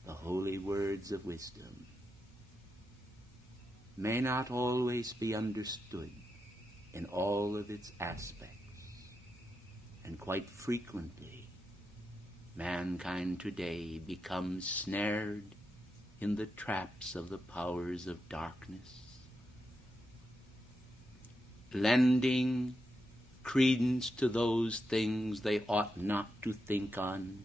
the holy words of wisdom, may not always be understood in all of its aspects. And quite frequently, mankind today becomes snared in the traps of the powers of darkness, lending credence to those things they ought not to think on,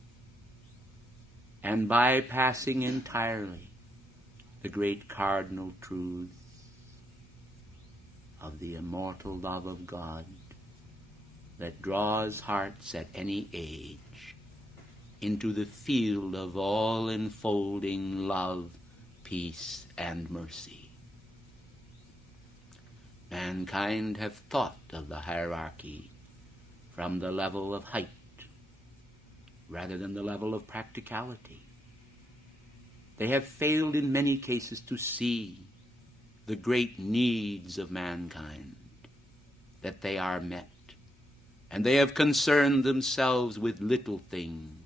and bypassing entirely the great cardinal truths of the immortal love of God that draws hearts at any age into the field of all-enfolding love, peace, and mercy. Mankind have thought of the hierarchy from the level of height rather than the level of practicality. They have failed in many cases to see the great needs of mankind, that they are met, and they have concerned themselves with little things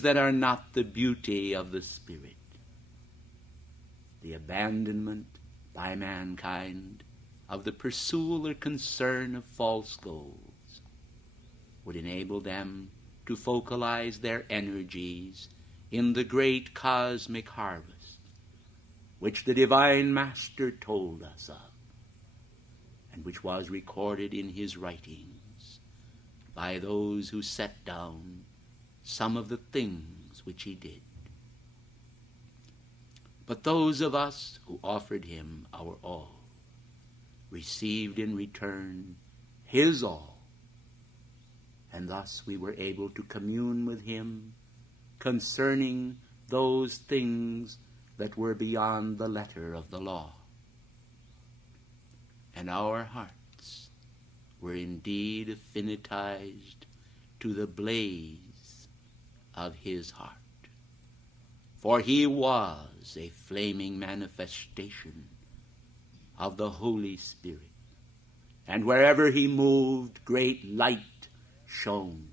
that are not the beauty of the Spirit. The abandonment by mankind of the pursuit or concern of false goals would enable them to focalize their energies in the great cosmic harvest, which the Divine Master told us of, and which was recorded in his writings by those who set down some of the things which he did. But those of us who offered him our all received in return his all, and thus we were able to commune with him concerning those things that were beyond the letter of the law. And our hearts were indeed affinitized to the blaze of his heart. for he was a flaming manifestation of the Holy Spirit. And wherever he moved, great light shone.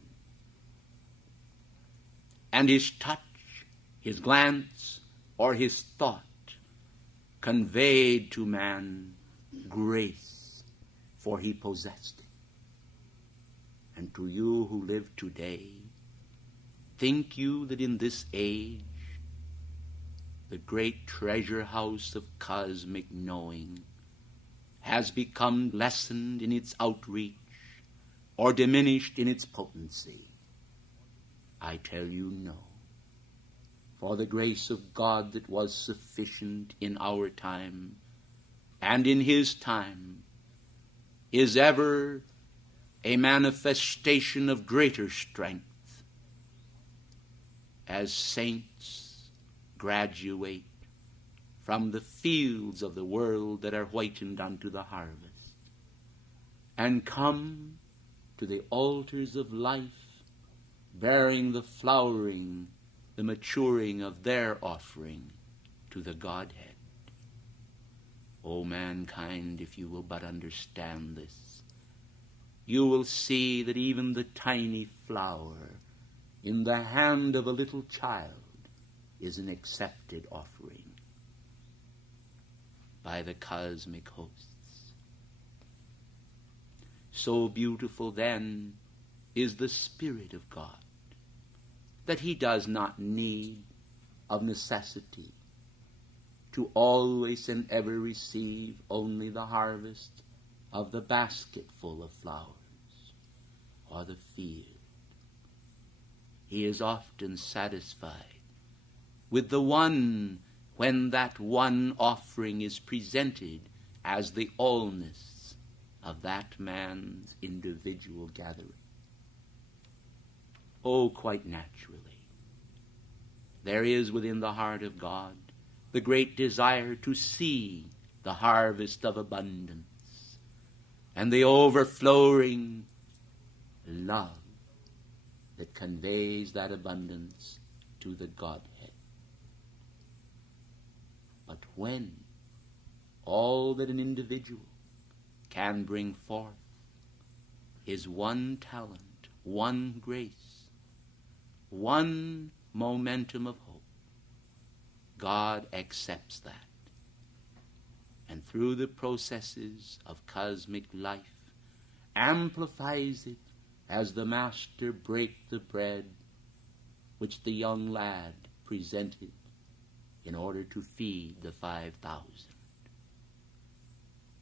And his touch, his glance, or his thought conveyed to man grace, for he possessed it. And to you who live today, think you that in this age, the great treasure house of cosmic knowing has become lessened in its outreach or diminished in its potency? I tell you no. For the grace of God that was sufficient in our time and in his time is ever a manifestation of greater strength as saints graduate from the fields of the world that are whitened unto the harvest and come to the altars of life, bearing the flowering, the maturing of their offering to the Godhead. O mankind, if you will but understand this, you will see that even the tiny flower in the hand of a little child is an accepted offering by the cosmic hosts. So beautiful then is the Spirit of God that he does not need of necessity to always and ever receive only the harvest of the basketful of flowers or the field. He is often satisfied with the one when that one offering is presented as the allness of that man's individual gathering. Oh, quite naturally, there is within the heart of God the great desire to see the harvest of abundance and the overflowing love that conveys that abundance to the Godhead. But when all that an individual can bring forth is one talent, one grace, one momentum of hope, God accepts that. And through the processes of cosmic life, amplifies it as the master brake the bread which the young lad presented in order to feed the 5,000.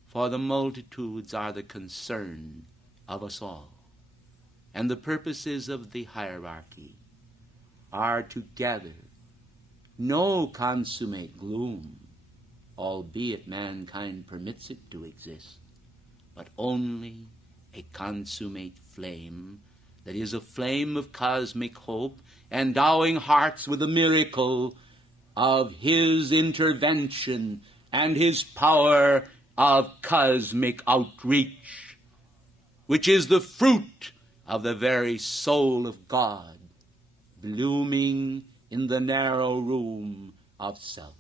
For the multitudes are the concern of us all, and the purposes of the hierarchy are to gather no consummate gloom, albeit mankind permits it to exist, but only a consummate flame that is a flame of cosmic hope, endowing hearts with the miracle of his intervention and his power of cosmic outreach, which is the fruit of the very soul of God, blooming in the narrow room of self,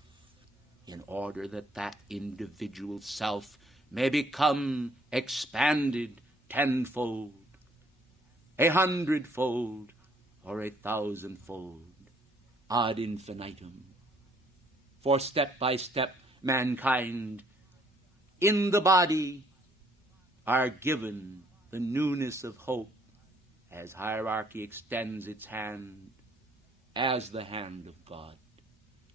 in order that that individual self may become expanded tenfold, 100-fold, or 1,000-fold, ad infinitum. For step by step, mankind in the body are given the newness of hope as hierarchy extends its hand as the hand of God,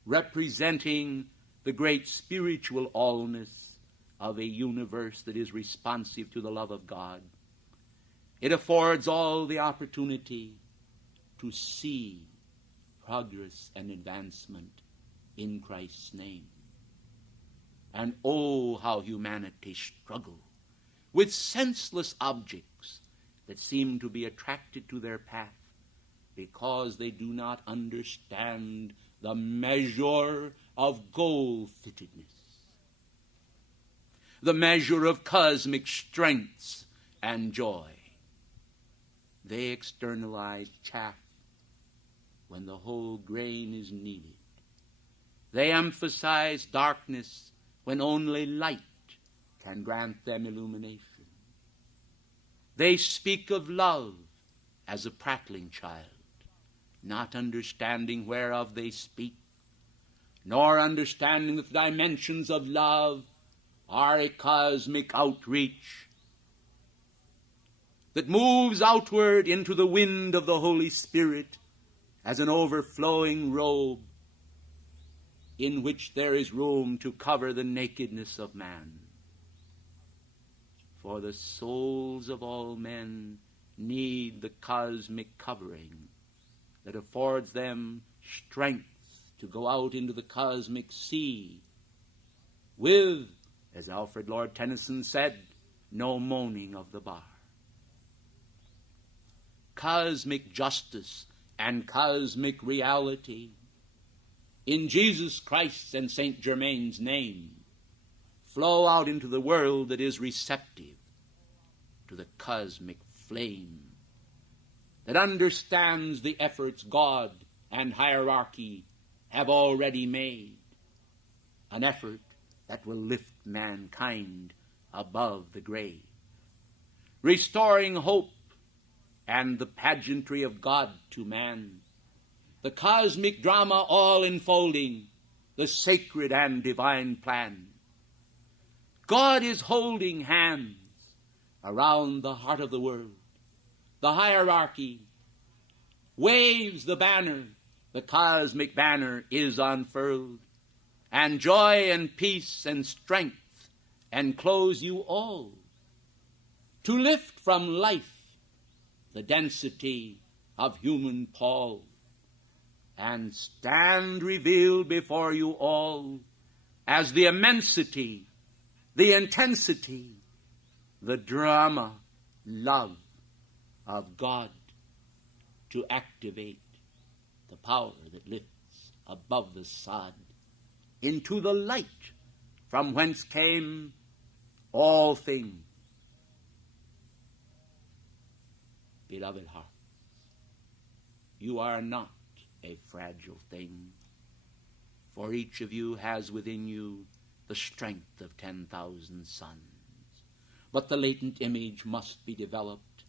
representing the great spiritual allness of a universe that is responsive to the love of God. It affords all the opportunity to see progress and advancement in Christ's name. And oh, how humanity struggle with senseless objects that seem to be attracted to their path because they do not understand the measure of goal-fittedness, the measure of cosmic strengths and joy. They externalize chaff when the whole grain is needed They emphasize darkness when only light can grant them illumination. They speak of love as a prattling child, not understanding whereof they speak, nor understanding that the dimensions of love are a cosmic outreach that moves outward into the wind of the Holy Spirit as an overflowing robe in which there is room to cover the nakedness of man. For the souls of all men need the cosmic covering that affords them strength to go out into the cosmic sea with, as Alfred Lord Tennyson said, no moaning of the bar. Cosmic justice and cosmic reality in Jesus Christ's and St. Germain's name flow out into the world that is receptive to the cosmic flame, that understands the efforts God and hierarchy have already made, an effort that will lift mankind above the grave, restoring hope and the pageantry of God to man, the cosmic drama all enfolding the sacred and divine plan. God is holding hands around the heart of the world. The hierarchy waves the banner, the cosmic banner is unfurled, and joy and peace and strength enclose you all, to lift from life the density of human pall, and stand revealed before you all as the immensity, the intensity, the drama, love of God, to activate the power that lifts above the sod into the light from whence came all things. Beloved heart, you are not a fragile thing, for each of you has within you the strength of 10,000 suns. But the latent image must be developed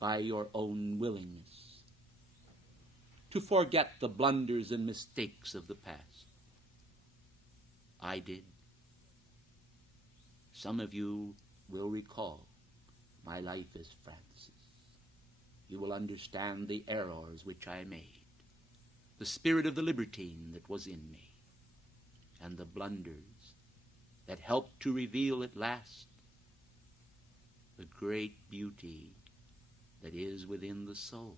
by your own willingness to forget the blunders and mistakes of the past. I did. Some of you will recall my life as Francis. You will understand the errors which I made, the spirit of the libertine that was in me, and the blunders that helped to reveal at last the great beauty that is within the soul.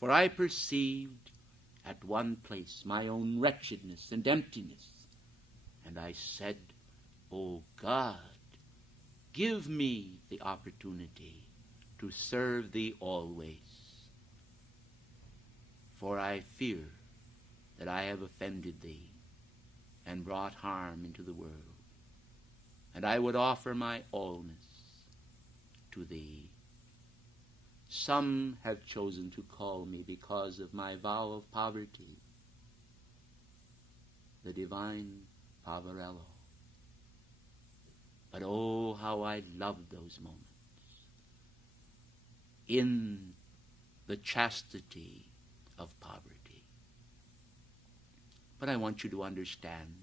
For I perceived at one place my own wretchedness and emptiness, and I said, O God, give me the opportunity to serve thee always, for I fear that I have offended thee and brought harm into the world, and I would offer my allness to thee. Some have chosen to call me, because of my vow of poverty, the divine Poverello. But oh, how I loved those moments in the chastity of poverty. But I want you to understand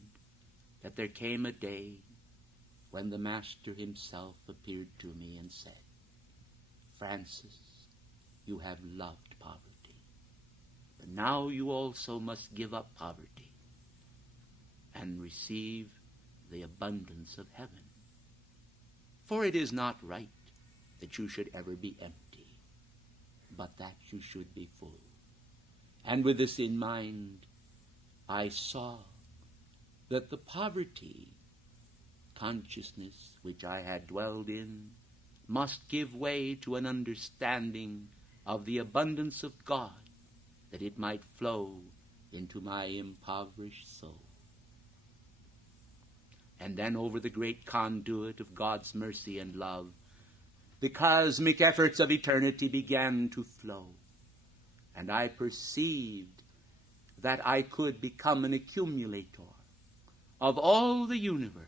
that there came a day when the Master himself appeared to me and said, Francis, you have loved poverty, but now you also must give up poverty and receive the abundance of heaven. For it is not right that you should ever be empty, but that you should be full. And with this in mind, I saw that the poverty consciousness which I had dwelled in must give way to an understanding of the abundance of God, that it might flow into my impoverished soul. And then over the great conduit of God's mercy and love, the cosmic efforts of eternity began to flow. And I perceived that I could become an accumulator of all the universe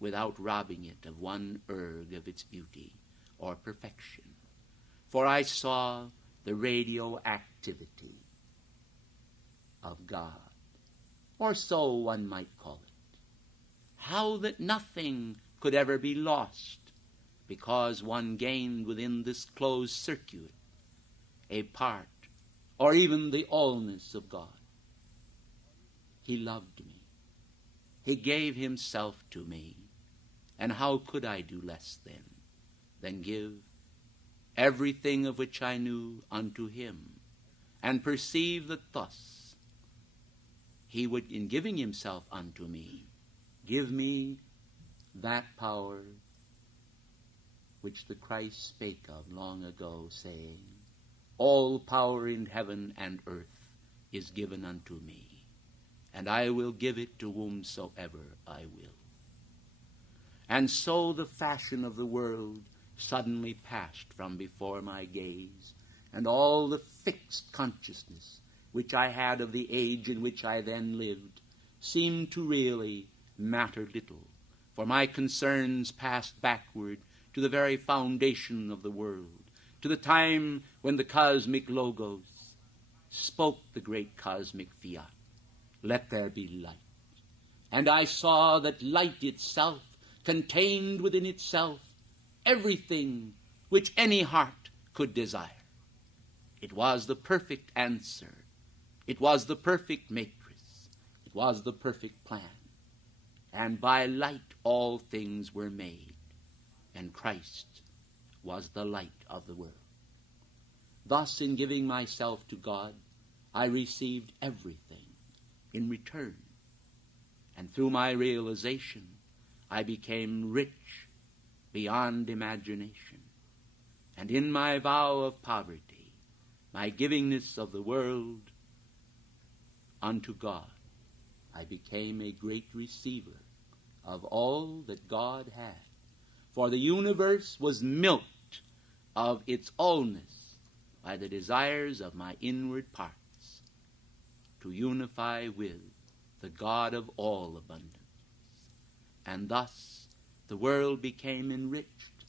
without robbing it of one erg of its beauty or perfection. For I saw the radioactivity of God, or so one might call it. How that nothing could ever be lost, because one gained within this closed circuit a part, or even the allness of God. He loved me. He gave himself to me. And how could I do less then than give everything of which I knew unto him, and perceive that thus he would, in giving himself unto me, give me that power which the Christ spake of long ago, saying, all power in heaven and earth is given unto me, and I will give it to whomsoever I will. And so the fashion of the world suddenly passed from before my gaze, and all the fixed consciousness which I had of the age in which I then lived seemed to really matter little, for my concerns passed backward to the very foundation of the world, to the time when the cosmic Logos spoke the great cosmic fiat, let there be light. And I saw that light itself contained within itself everything which any heart could desire. It was the perfect answer. It was the perfect matrix. It was the perfect plan. And by light all things were made, and Christ was the light of the world. Thus, in giving myself to God, I received everything in return. And through my realization, I became rich beyond imagination. And in my vow of poverty, my givingness of the world unto God, I became a great receiver of all that God had. For the universe was milked of its allness by the desires of my inward parts to unify with the God of all abundance. And thus the world became enriched,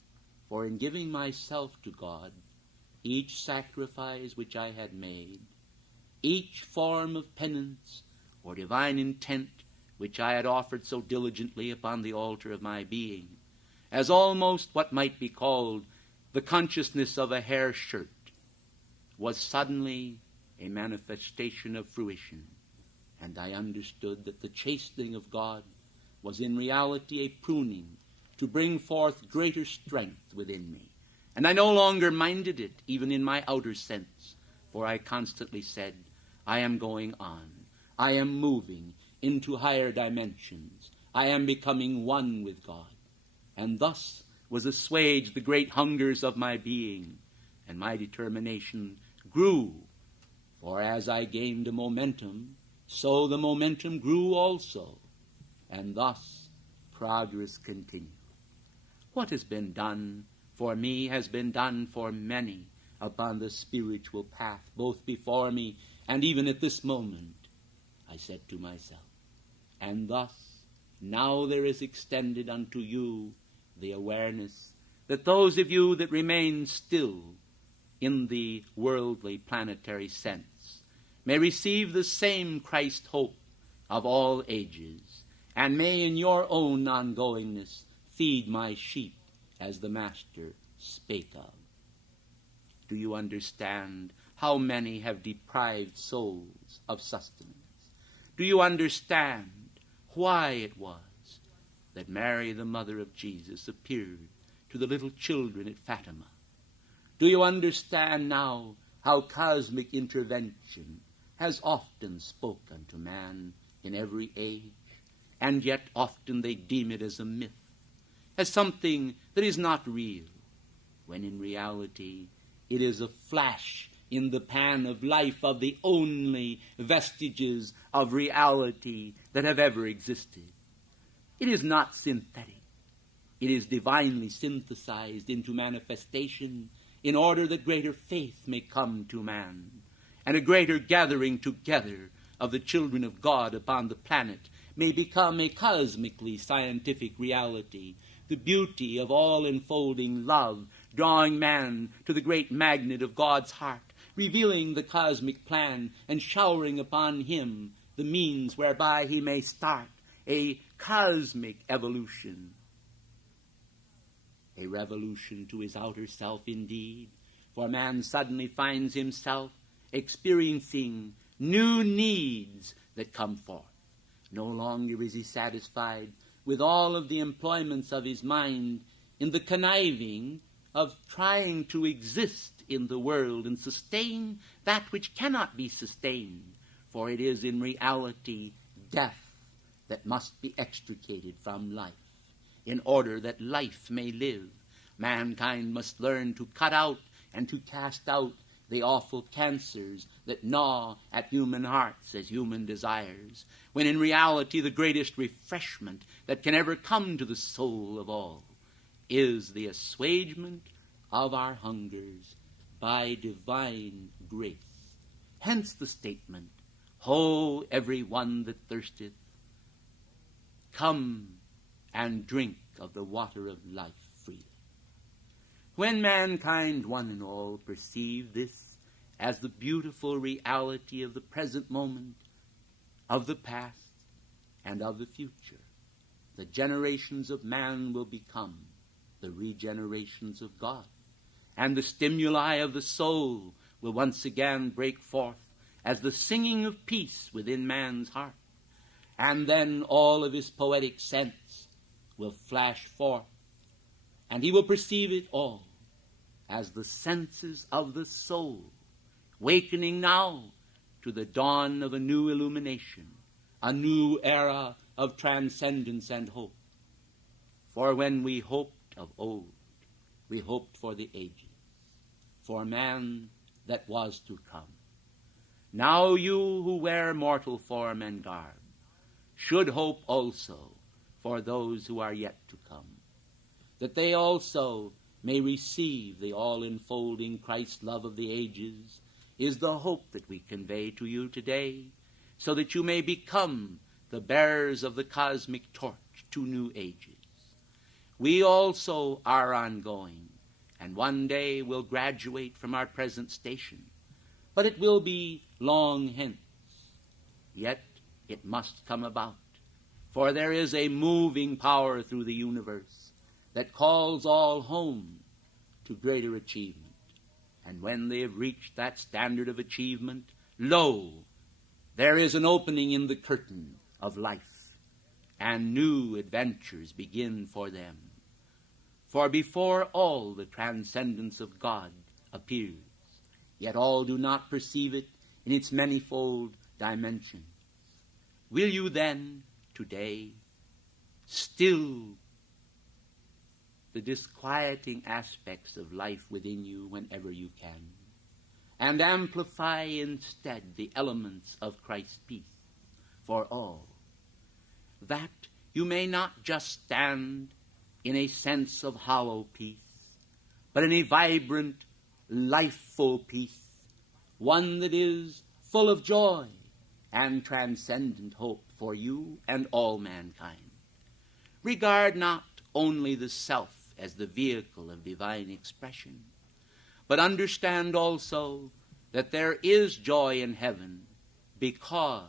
for in giving myself to God, each sacrifice which I had made, each form of penance or divine intent which I had offered so diligently upon the altar of my being, as almost what might be called the consciousness of a hair shirt, was suddenly a manifestation of fruition, and I understood that the chastening of God was in reality a pruning to bring forth greater strength within me. And I no longer minded it, even in my outer sense, for I constantly said, I am going on. I am moving into higher dimensions. I am becoming one with God. And thus was assuaged the great hungers of my being, and my determination grew. For as I gained a momentum, so the momentum grew also. And thus progress continued. What has been done for me has been done for many upon the spiritual path, both before me and even at this moment, I said to myself. And thus now there is extended unto you the awareness that those of you that remain still in the worldly planetary sense may receive the same Christ hope of all ages, and may in your own ongoingness feed my sheep as the Master spake of. Do you understand how many have deprived souls of sustenance? Do you understand why it was that Mary, the mother of Jesus, appeared to the little children at Fatima? Do you understand now how cosmic intervention has often spoken to man in every age, and yet often they deem it as a myth, as something that is not real, when in reality it is a flash in the pan of life of the only vestiges of reality that have ever existed. It is not synthetic. It is divinely synthesized into manifestation in order that greater faith may come to man, and a greater gathering together of the children of God upon the planet may become a cosmically scientific reality, the beauty of all-enfolding love, drawing man to the great magnet of God's heart, revealing the cosmic plan and showering upon him the means whereby he may start a cosmic evolution. A revolution to his outer self indeed, for man suddenly finds himself experiencing new needs that come forth. No longer is he satisfied with all of the employments of his mind in the conniving of trying to exist in the world and sustain that which cannot be sustained, for it is in reality death that must be extricated from life. In order that life may live, mankind must learn to cut out and to cast out the awful cancers that gnaw at human hearts as human desires, when in reality the greatest refreshment that can ever come to the soul of all is the assuagement of our hungers by divine grace. Hence the statement, "Ho, every one that thirsteth, come and drink of the water of life freely." When mankind, one and all, perceive this as the beautiful reality of the present moment, of the past, and of the future, the generations of man will become the regenerations of God, and the stimuli of the soul will once again break forth as the singing of peace within man's heart, and then all of his poetic sense will flash forth, and he will perceive it all as the senses of the soul, wakening now to the dawn of a new illumination, a new era of transcendence and hope. For when we hoped of old, we hoped for the ages, for man that was to come. Now you who wear mortal form and garb should hope also for those who are yet to come, that they also may receive the all-enfolding Christ love of the ages, is the hope that we convey to you today, so that you may become the bearers of the cosmic torch to new ages. We also are ongoing, and one day will graduate from our present station, but it will be long hence. Yet it must come about, for there is a moving power through the universe that calls all home to greater achievement. And when they have reached that standard of achievement, lo, there is an opening in the curtain of life, and new adventures begin for them. For before all the transcendence of God appears, yet all do not perceive it in its manifold dimensions. Will you then, today, still the disquieting aspects of life within you whenever you can, and amplify instead the elements of Christ's peace for all, that you may not just stand in a sense of hollow peace, but in a vibrant, lifeful peace, one that is full of joy and transcendent hope for you and all mankind. Regard not only the self as the vehicle of divine expression, but understand also that there is joy in heaven, because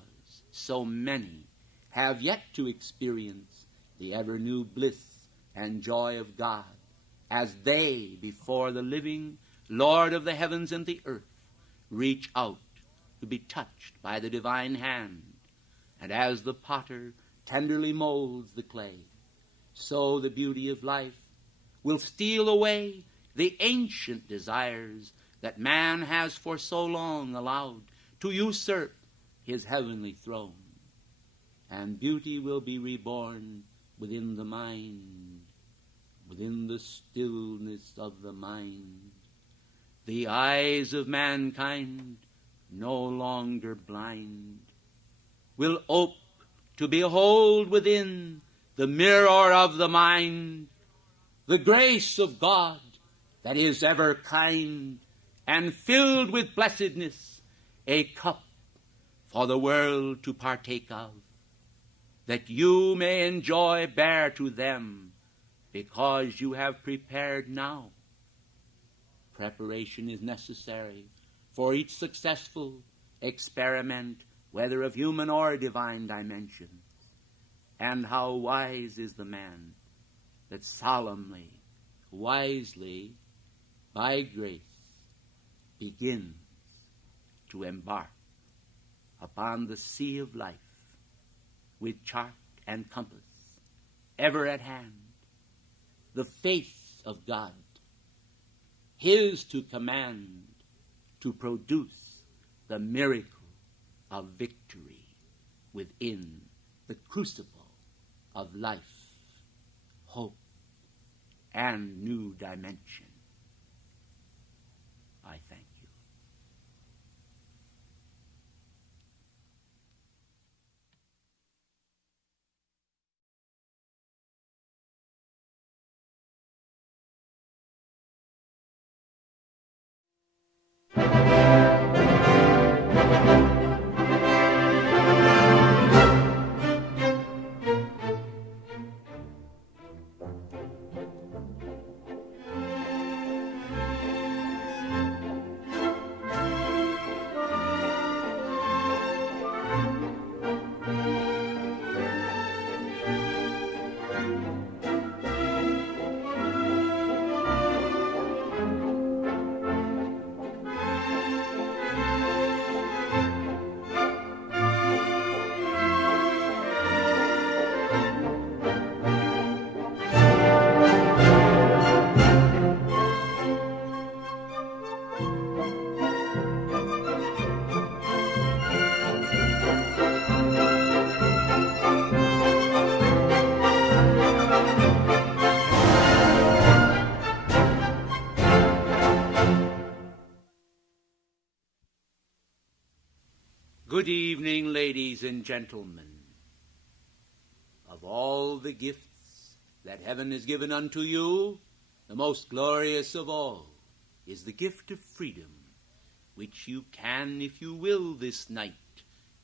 so many have yet to experience the ever-new bliss and joy of God, as they, before the living Lord of the heavens and the earth, reach out to be touched by the divine hand. And as the potter tenderly molds the clay, so the beauty of life will steal away the ancient desires that man has for so long allowed to usurp his heavenly throne. And beauty will be reborn within the mind, within the stillness of the mind. The eyes of mankind, no longer blind, will ope to behold within the mirror of the mind the grace of God that is ever kind and filled with blessedness, a cup for the world to partake of, that you may enjoy bear to them, because you have prepared now. Preparation is necessary for each successful experiment, whether of human or divine dimensions. And how wise is the man that solemnly, wisely, by grace, begins to embark upon the sea of life with chart and compass ever at hand, the face of God, his to command, to produce the miracle of victory within the crucible of life, hope, and new dimension. I thank you. Good evening, ladies and gentlemen. Of all the gifts that heaven has given unto you, the most glorious of all is the gift of freedom, which you can, if you will, this night,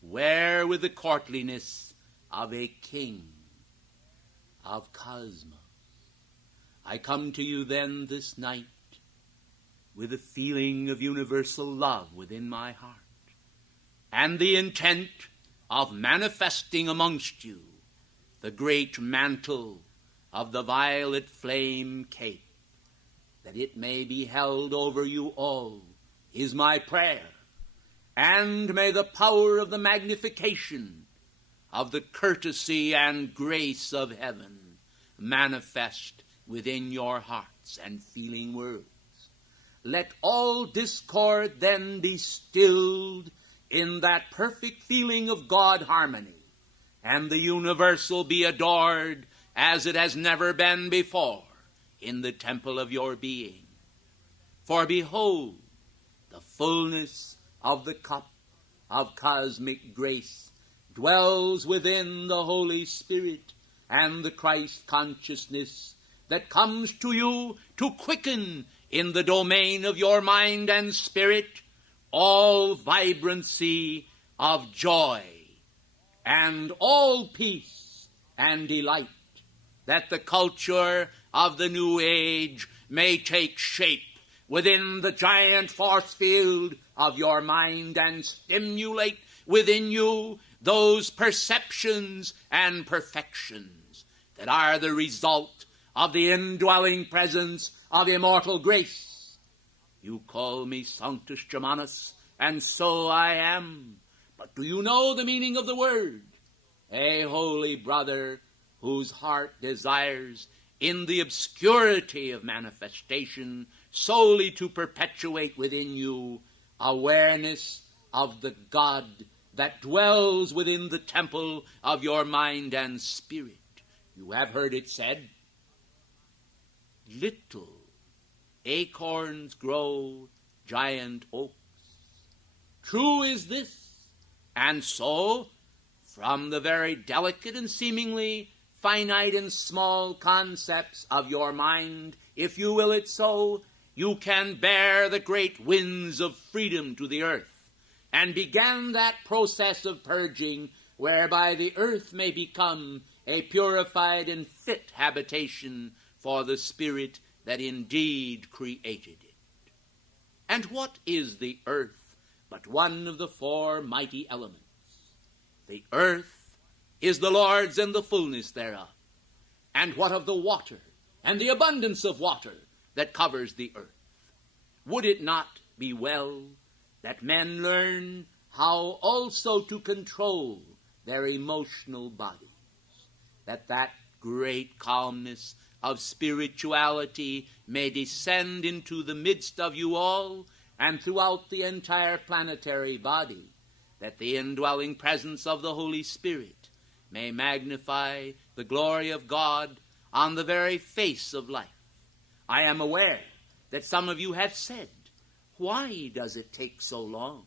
wear with the courtliness of a king of cosmos. I come to you then this night with a feeling of universal love within my heart, and the intent of manifesting amongst you the great mantle of the violet flame cape, that it may be held over you all, is my prayer. And may the power of the magnification of the courtesy and grace of heaven manifest within your hearts and feeling worlds. Let all discord then be stilled in that perfect feeling of God harmony, and the universal be adored as it has never been before in the temple of your being. For behold, the fullness of the cup of cosmic grace dwells within the Holy Spirit and the Christ consciousness that comes to you to quicken in the domain of your mind and spirit all vibrancy of joy and all peace and delight, that the culture of the new age may take shape within the giant force field of your mind and stimulate within you those perceptions and perfections that are the result of the indwelling presence of immortal grace. You call me Sanctus Germanus, and so I am. But do you know the meaning of the word? A holy brother whose heart desires in the obscurity of manifestation solely to perpetuate within you awareness of the God that dwells within the temple of your mind and spirit. You have heard it said, little acorns grow giant oaks. True is this, and so, from the very delicate and seemingly finite and small concepts of your mind, if you will it so, you can bear the great winds of freedom to the earth. and began that process of purging whereby the earth may become a purified and fit habitation for the Spirit that indeed created it. And what is the earth but one of the four mighty elements? The earth is the Lord's and the fullness thereof. And what of the water and the abundance of water that covers the earth? Would it not be well that men learn how also to control their emotional bodies, that great calmness of spirituality may descend into the midst of you all and throughout the entire planetary body, that the indwelling presence of the Holy Spirit may magnify the glory of God on the very face of life. I am aware that some of you have said, why does it take so long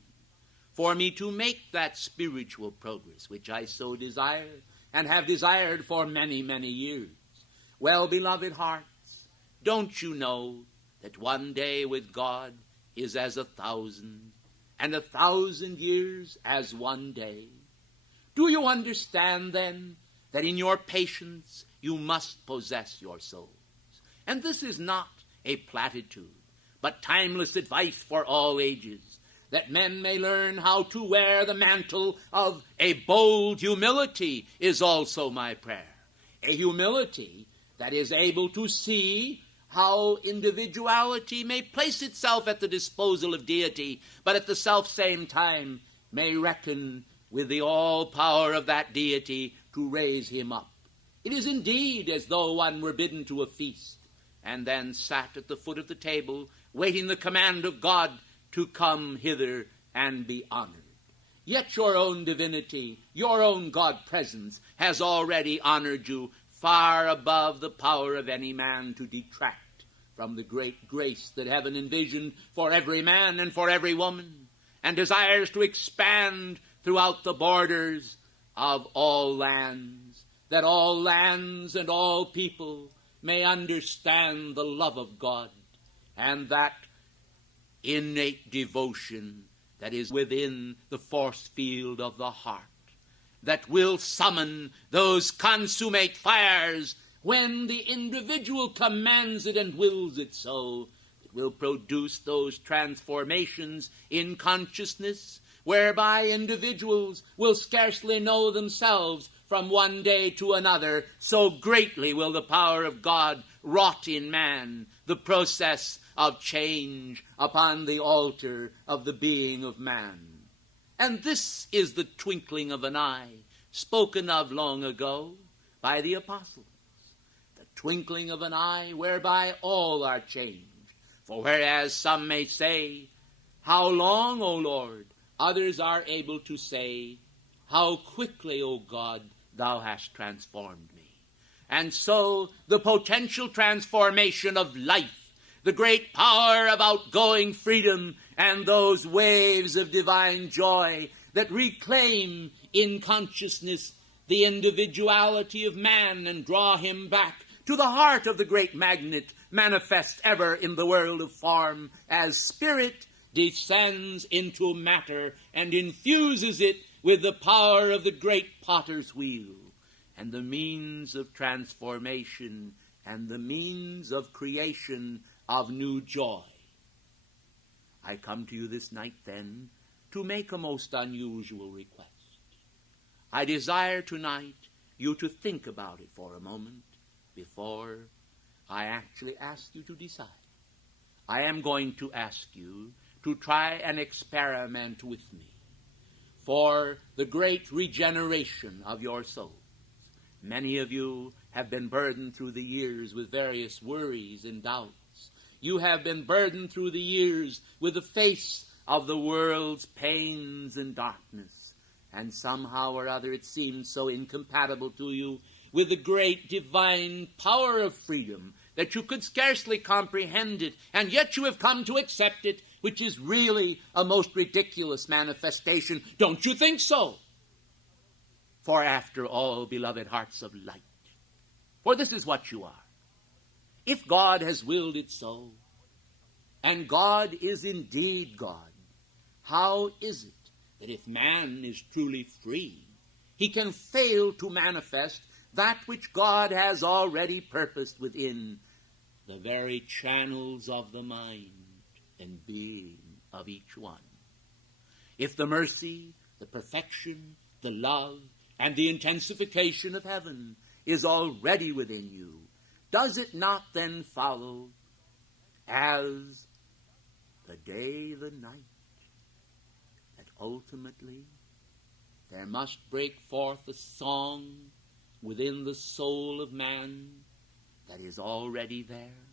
for me to make that spiritual progress which I so desire and have desired for many, many years? Well, beloved hearts, don't you know that one day with God is as 1,000, and 1,000 years as one day? Do you understand, then, that in your patience you must possess your souls? And this is not a platitude, but timeless advice for all ages, that men may learn how to wear the mantle of a bold humility is also my prayer. A humility that is able to see how individuality may place itself at the disposal of deity, but at the self-same time may reckon with the all-power of that deity to raise him up. It is indeed as though one were bidden to a feast, and then sat at the foot of the table, waiting the command of God to come hither and be honored. Yet your own divinity, your own God-presence, has already honored you far above the power of any man to detract from the great grace that heaven envisioned for every man and for every woman, and desires to expand throughout the borders of all lands, that all lands and all people may understand the love of God and that innate devotion that is within the force field of the heart, that will summon those consummate fires when the individual commands it and wills it so. It will produce those transformations in consciousness whereby individuals will scarcely know themselves from one day to another, so greatly will the power of God wrought in man, the process of change upon the altar of the being of man. And this is the twinkling of an eye, spoken of long ago by the apostles. The twinkling of an eye whereby all are changed. For whereas some may say, how long, O Lord? Others are able to say, how quickly, O God, thou hast transformed me. And so the potential transformation of life, the great power of outgoing freedom, and those waves of divine joy that reclaim in consciousness the individuality of man and draw him back to the heart of the great magnet manifest ever in the world of form as spirit descends into matter and infuses it with the power of the great potter's wheel and the means of transformation and the means of creation of new joy. I come to you this night, then, to make a most unusual request. I desire tonight you to think about it for a moment before I actually ask you to decide. I am going to ask you to try an experiment with me for the great regeneration of your souls. Many of you have been burdened through the years with various worries and doubts. You have been burdened through the years with the face of the world's pains and darkness. And somehow or other it seems so incompatible to you with the great divine power of freedom that you could scarcely comprehend it, and yet you have come to accept it, which is really a most ridiculous manifestation. Don't you think so? For after all, beloved hearts of light, for this is what you are. If God has willed it so, and God is indeed God, how is it that if man is truly free, he can fail to manifest that which God has already purposed within the very channels of the mind and being of each one. If the mercy, the perfection, the love, and the intensification of heaven is already within you, does it not then follow, as the day, the night, that ultimately there must break forth a song within the soul of man that is already there?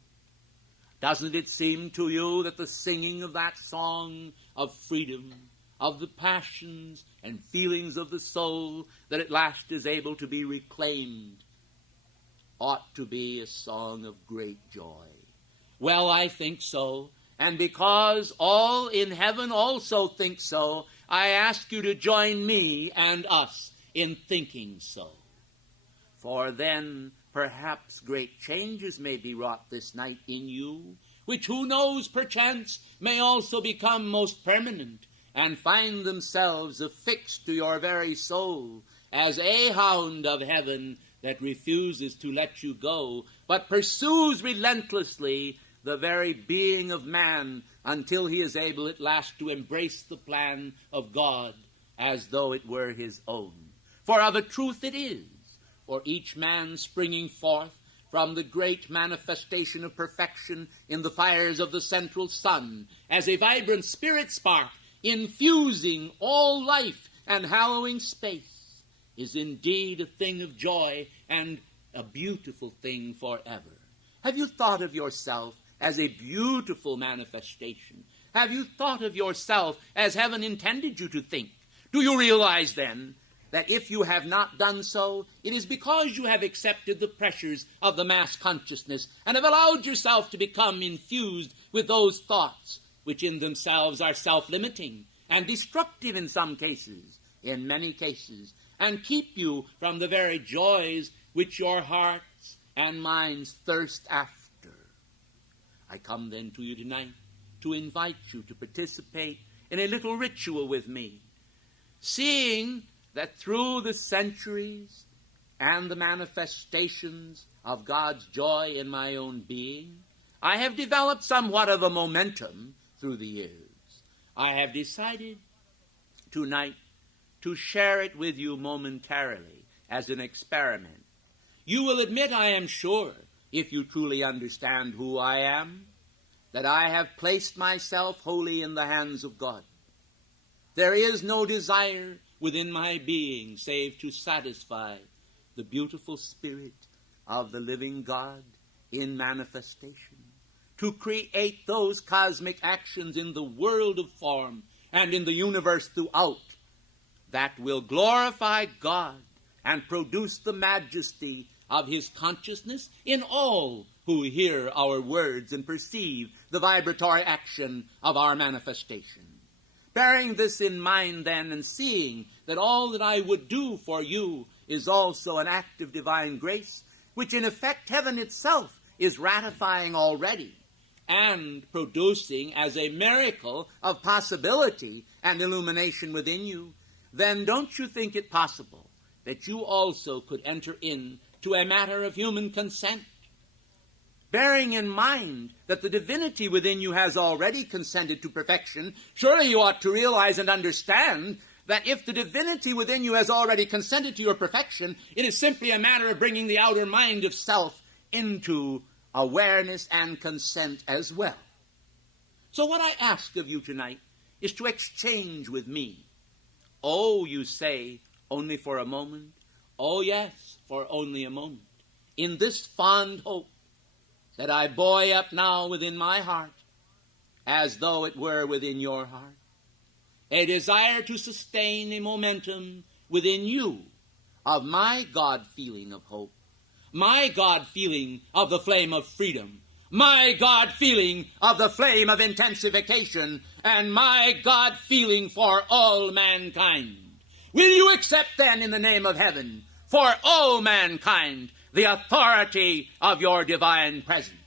Doesn't it seem to you that the singing of that song of freedom, of the passions and feelings of the soul that at last is able to be reclaimed, ought to be a song of great joy? Well, I think so, and because all in heaven also think so, I ask you to join me and us in thinking so. For then perhaps great changes may be wrought this night in you, which who knows perchance may also become most permanent, and find themselves affixed to your very soul, as a hound of heaven that refuses to let you go, but pursues relentlessly the very being of man until he is able at last to embrace the plan of God as though it were his own. For of a truth it is, for each man springing forth from the great manifestation of perfection in the fires of the central sun, as a vibrant spirit spark, infusing all life and hallowing space, is indeed a thing of joy and a beautiful thing forever. Have you thought of yourself as a beautiful manifestation? Have you thought of yourself as heaven intended you to think? Do you realize then that if you have not done so, it is because you have accepted the pressures of the mass consciousness and have allowed yourself to become infused with those thoughts which in themselves are self-limiting and destructive in some cases, in many cases, and keep you from the very joys which your hearts and minds thirst after. I come then to you tonight to invite you to participate in a little ritual with me, seeing that through the centuries and the manifestations of God's joy in my own being, I have developed somewhat of a momentum through the years. I have decided tonight to share it with you momentarily as an experiment. You will admit, I am sure, if you truly understand who I am, that I have placed myself wholly in the hands of God. There is no desire within my being save to satisfy the beautiful spirit of the living God in manifestation, to create those cosmic actions in the world of form and in the universe throughout that will glorify God and produce the majesty of his consciousness in all who hear our words and perceive the vibratory action of our manifestation. Bearing this in mind then, and seeing that all that I would do for you is also an act of divine grace, which in effect heaven itself is ratifying already, and producing as a miracle of possibility and illumination within you, then don't you think it possible that you also could enter into a matter of human consent? Bearing in mind that the divinity within you has already consented to perfection, surely you ought to realize and understand that if the divinity within you has already consented to your perfection, it is simply a matter of bringing the outer mind of self into awareness and consent as well. So what I ask of you tonight is to exchange with me. Oh, you say, only for a moment? Oh, yes, for only a moment. In this fond hope that I buoy up now within my heart, as though it were within your heart, a desire to sustain a momentum within you of my God feeling of hope, my God feeling of the flame of freedom, my God feeling of the flame of intensification, and my God feeling for all mankind. Will you accept then, in the name of heaven, for all mankind, the authority of your divine presence?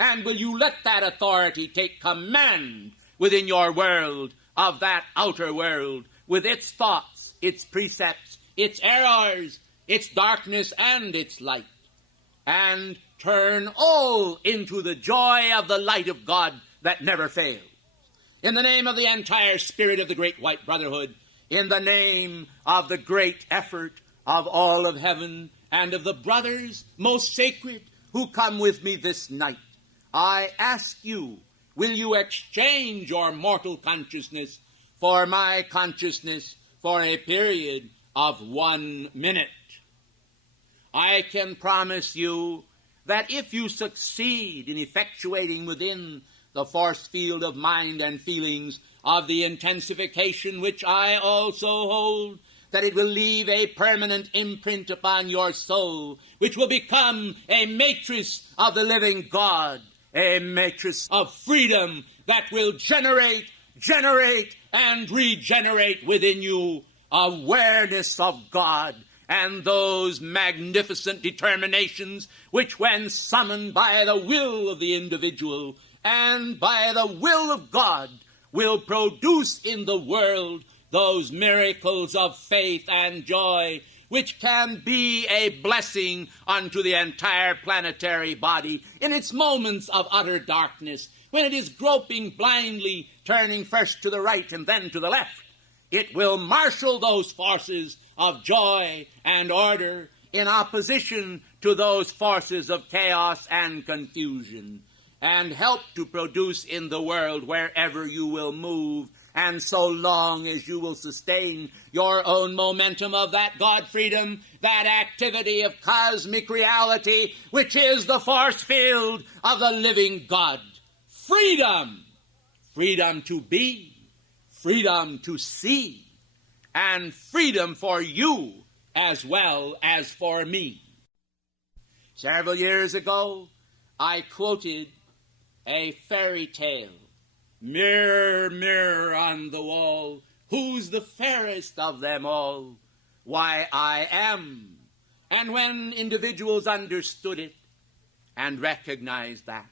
And will you let that authority take command within your world of that outer world with its thoughts, its precepts, its errors, its darkness, and its light, and turn all into the joy of the light of God that never fails. In the name of the entire spirit of the great white brotherhood, in the name of the great effort of all of heaven and of the brothers most sacred who come with me this night, I ask you, will you exchange your mortal consciousness for my consciousness for a period of 1 minute? I can promise you that if you succeed in effectuating within the force field of mind and feelings of the intensification which I also hold, that it will leave a permanent imprint upon your soul, which will become a matrix of the living God, a matrix of freedom that will generate, and regenerate within you awareness of God and those magnificent determinations which, when summoned by the will of the individual and by the will of God, will produce in the world those miracles of faith and joy which can be a blessing unto the entire planetary body in its moments of utter darkness, when it is groping blindly, turning first to the right and then to the left. It will marshal those forces of joy and order in opposition to those forces of chaos and confusion, and help to produce in the world wherever you will move, and so long as you will sustain your own momentum of that God freedom, that activity of cosmic reality, which is the force field of the living God. Freedom! Freedom to be, freedom to see, and freedom for you as well as for me. Several years ago, I quoted a fairy tale. Mirror, mirror on the wall, who's the fairest of them all? Why, I am. And when individuals understood it and recognized that,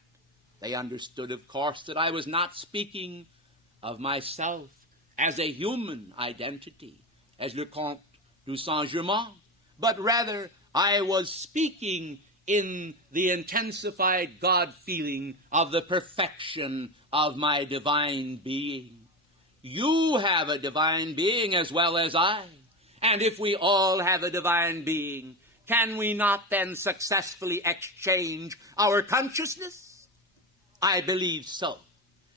they understood, of course, that I was not speaking of myself as a human identity, as le Comte du Saint-Germain, but rather I was speaking in the intensified God feeling of the perfection of my divine being. You have a divine being as well as I, and if we all have a divine being, can we not then successfully exchange our consciousness? I believe so.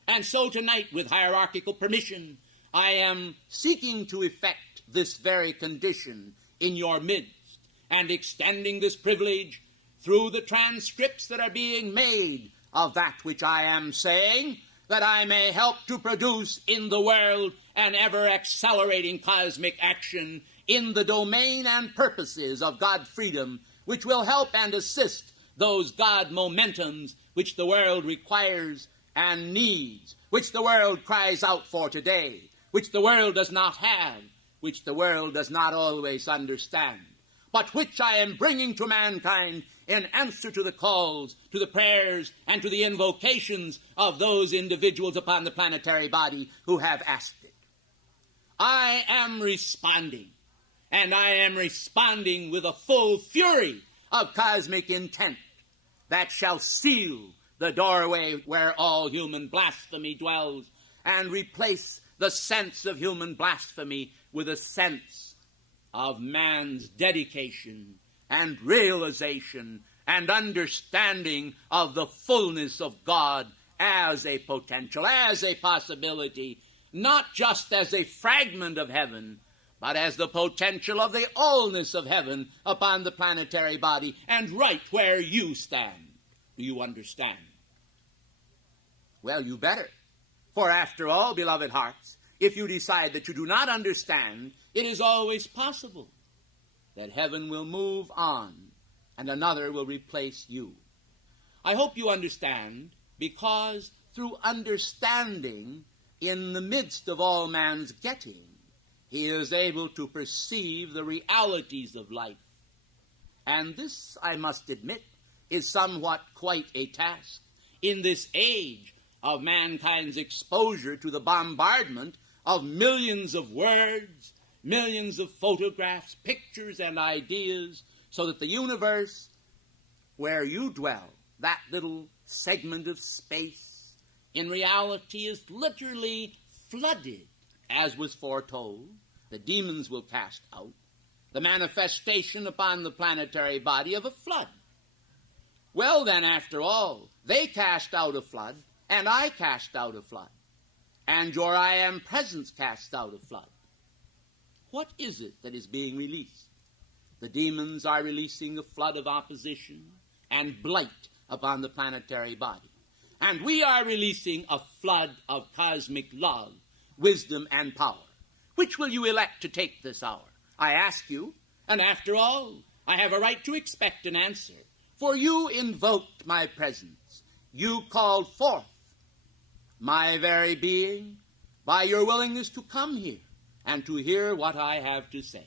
And so tonight, with hierarchical permission, I am seeking to effect this very condition in your midst, and extending this privilege through the transcripts that are being made of that which I am saying, that I may help to produce in the world an ever-accelerating cosmic action in the domain and purposes of God freedom, which will help and assist those God momentums which the world requires and needs, which the world cries out for today, which the world does not have, which the world does not always understand, but which I am bringing to mankind in answer to the calls, to the prayers, and to the invocations of those individuals upon the planetary body who have asked it. I am responding, and I am responding with a full fury of cosmic intent that shall seal the doorway where all human blasphemy dwells, and replace the sense of human blasphemy with a sense of man's dedication and realization and understanding of the fullness of God as a potential, as a possibility, not just as a fragment of heaven, but as the potential of the allness of heaven upon the planetary body, and right where you stand. Do you understand? Well, you better. For after all, beloved hearts, if you decide that you do not understand, it is always possible that heaven will move on and another will replace you. I hope you understand, because through understanding, in the midst of all man's getting, he is able to perceive the realities of life. And this, I must admit, is somewhat quite a task in this age of mankind's exposure to the bombardment of millions of words, millions of photographs, pictures, and ideas, so that the universe where you dwell, that little segment of space, in reality is literally flooded, as was foretold. The demons will cast out the manifestation upon the planetary body of a flood. Well, then, after all, they cast out a flood, and I cast out a flood, and your I Am Presence casts out a flood. What is it that is being released? The demons are releasing a flood of opposition and blight upon the planetary body. And we are releasing a flood of cosmic love, wisdom, and power. Which will you elect to take this hour? I ask you, and after all, I have a right to expect an answer. For you invoked my presence. You called forth my very being by your willingness to come here and to hear what I have to say.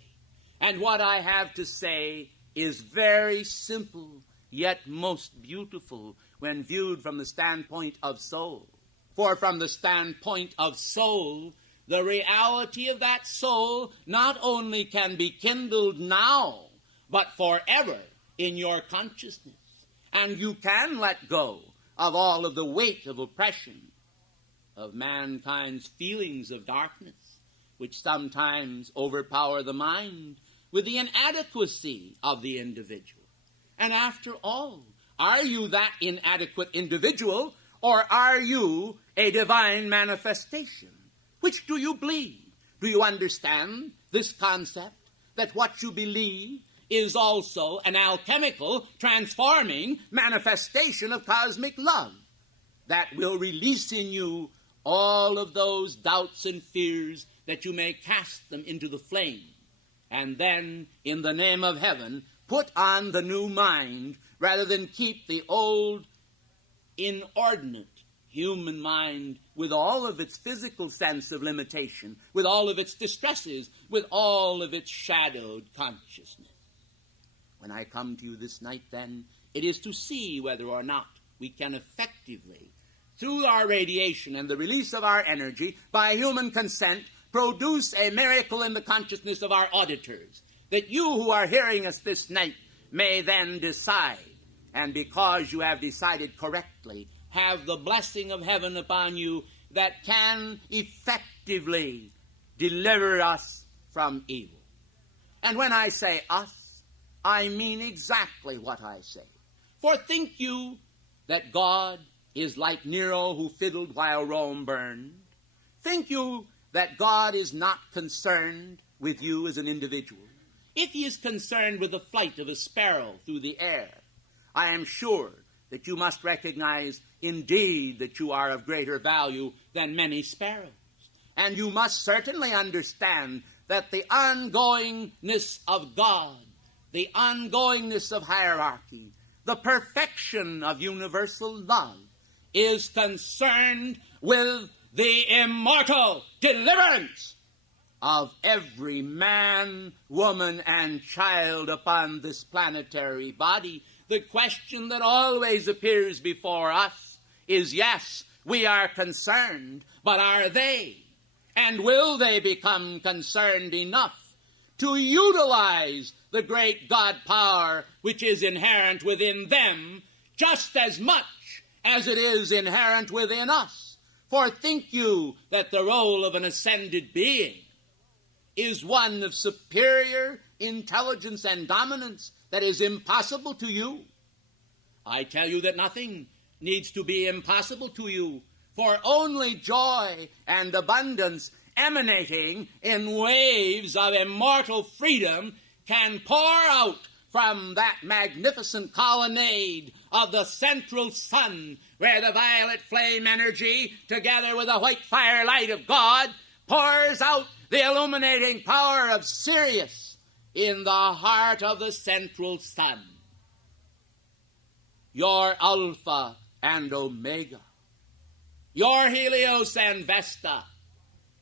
And what I have to say is very simple, yet most beautiful when viewed from the standpoint of soul. For from the standpoint of soul, the reality of that soul not only can be kindled now, but forever in your consciousness. And you can let go of all of the weight of oppression, of mankind's feelings of darkness, which sometimes overpower the mind with the inadequacy of the individual. And after all, are you that inadequate individual, or are you a divine manifestation? Which do you believe? Do you understand this concept, that what you believe is also an alchemical, transforming manifestation of cosmic love that will release in you all of those doubts and fears, that you may cast them into the flame, and then, in the name of heaven, put on the new mind rather than keep the old, inordinate human mind with all of its physical sense of limitation, with all of its distresses, with all of its shadowed consciousness. When I come to you this night, then, it is to see whether or not we can effectively, through our radiation and the release of our energy, by human consent, produce a miracle in the consciousness of our auditors, that you who are hearing us this night may then decide, and because you have decided correctly, have the blessing of heaven upon you that can effectively deliver us from evil. And when I say us, I mean exactly what I say. For think you that God is like Nero who fiddled while Rome burned? Think you that God is not concerned with you as an individual? If he is concerned with the flight of a sparrow through the air, I am sure that you must recognize indeed that you are of greater value than many sparrows. And you must certainly understand that the ongoingness of God, the ongoingness of hierarchy, the perfection of universal love is concerned with the immortal deliverance of every man, woman, and child upon this planetary body. The question that always appears before us is, yes, we are concerned, but are they? And will they become concerned enough to utilize the great God power which is inherent within them just as much as it is inherent within us? For think you that the role of an ascended being is one of superior intelligence and dominance that is impossible to you? I tell you that nothing needs to be impossible to you, for only joy and abundance emanating in waves of immortal freedom can pour out from that magnificent colonnade of the central sun, where the violet flame energy, together with the white firelight of God, pours out the illuminating power of Sirius in the heart of the central sun. Your Alpha and Omega, your Helios and Vesta,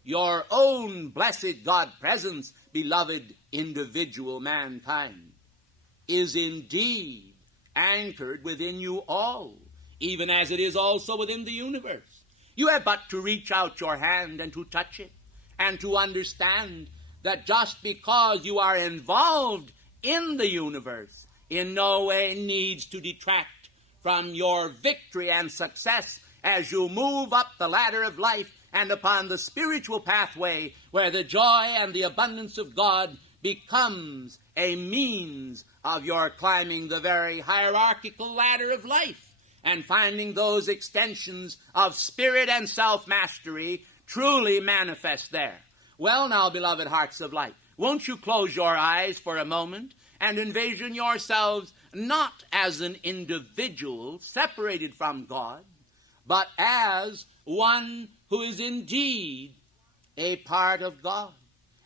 your own blessed God presence, beloved individual mankind, is indeed anchored within you all, even as it is also within the universe. You have but to reach out your hand and to touch it, and to understand that just because you are involved in the universe in no way needs to detract from your victory and success as you move up the ladder of life and upon the spiritual pathway where the joy and the abundance of God becomes a means of your climbing the very hierarchical ladder of life and finding those extensions of spirit and self-mastery truly manifest there. Well now, beloved hearts of light, won't you close your eyes for a moment and envision yourselves not as an individual separated from God, but as one who is indeed a part of God.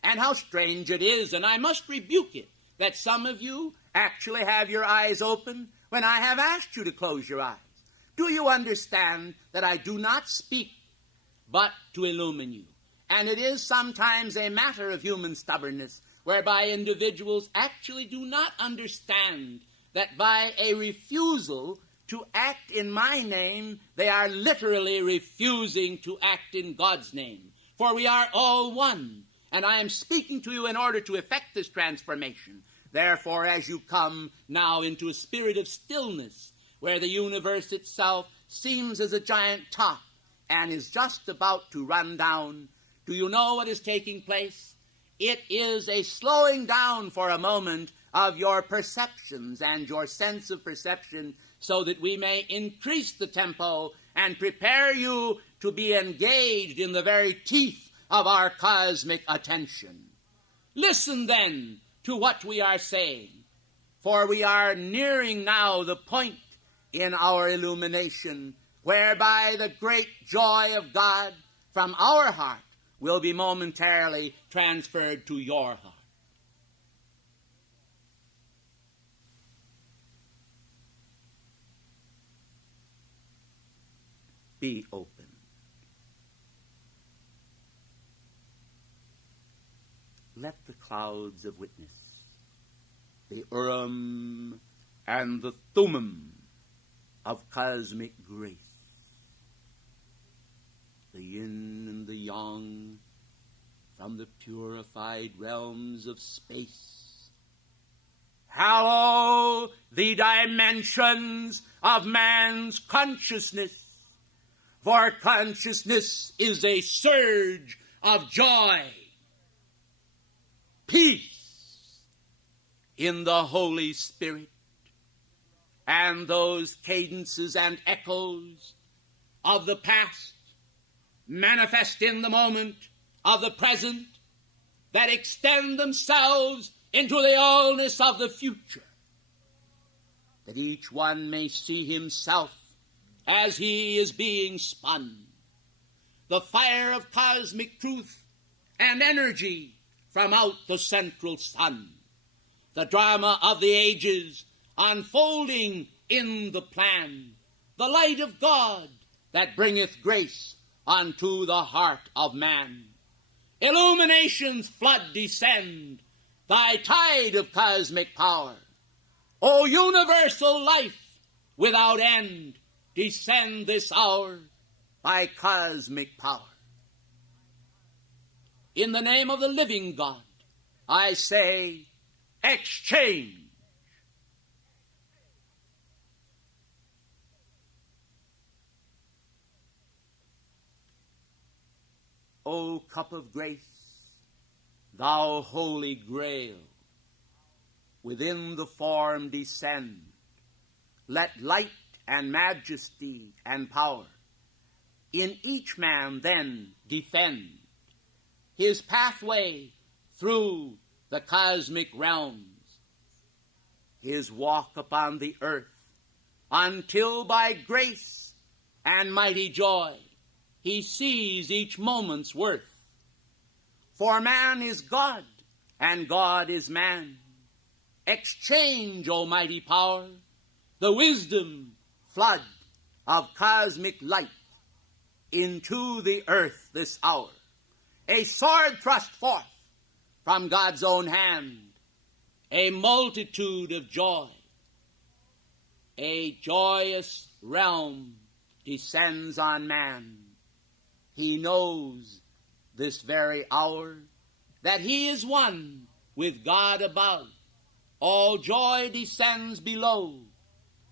And how strange it is, and I must rebuke it, that some of you actually have your eyes open when I have asked you to close your eyes. Do you understand that I do not speak but to illumine you? And it is sometimes a matter of human stubbornness whereby individuals actually do not understand that by a refusal to act in my name, they are literally refusing to act in God's name. For we are all one, and I am speaking to you in order to effect this transformation. Therefore, as you come now into a spirit of stillness, where the universe itself seems as a giant top and is just about to run down, do you know what is taking place? It is a slowing down for a moment of your perceptions and your sense of perception so that we may increase the tempo and prepare you to be engaged in the very teeth of our cosmic attention. Listen then to what we are saying, for we are nearing now the point in our illumination whereby the great joy of God from our heart will be momentarily transferred to your heart. Be open. Let the clouds of witness, the Urim and the Thummim of cosmic grace, the yin and the yang from the purified realms of space, hallow the dimensions of man's consciousness, for consciousness is a surge of joy, peace in the Holy Spirit, and those cadences and echoes of the past manifest in the moment of the present that extend themselves into the allness of the future, that each one may see himself as he is being spun. The fire of cosmic truth and energy from out the central sun. The drama of the ages unfolding in the plan. The light of God that bringeth grace unto the heart of man. Illumination's flood descend, thy tide of cosmic power. O universal life without end, descend this hour by cosmic power. In the name of the living God, I say, exchange. O cup of grace, thou holy grail, within the form descend. Let light and majesty and power in each man then defend his pathway through the cosmic realms, his walk upon the earth, until by grace and mighty joy he sees each moment's worth. For man is God, and God is man. Exchange, O mighty power, the wisdom flood of cosmic light into the earth this hour. A sword thrust forth from God's own hand, a multitude of joy. A joyous realm descends on man. He knows this very hour, that he is one with God above. All joy descends below,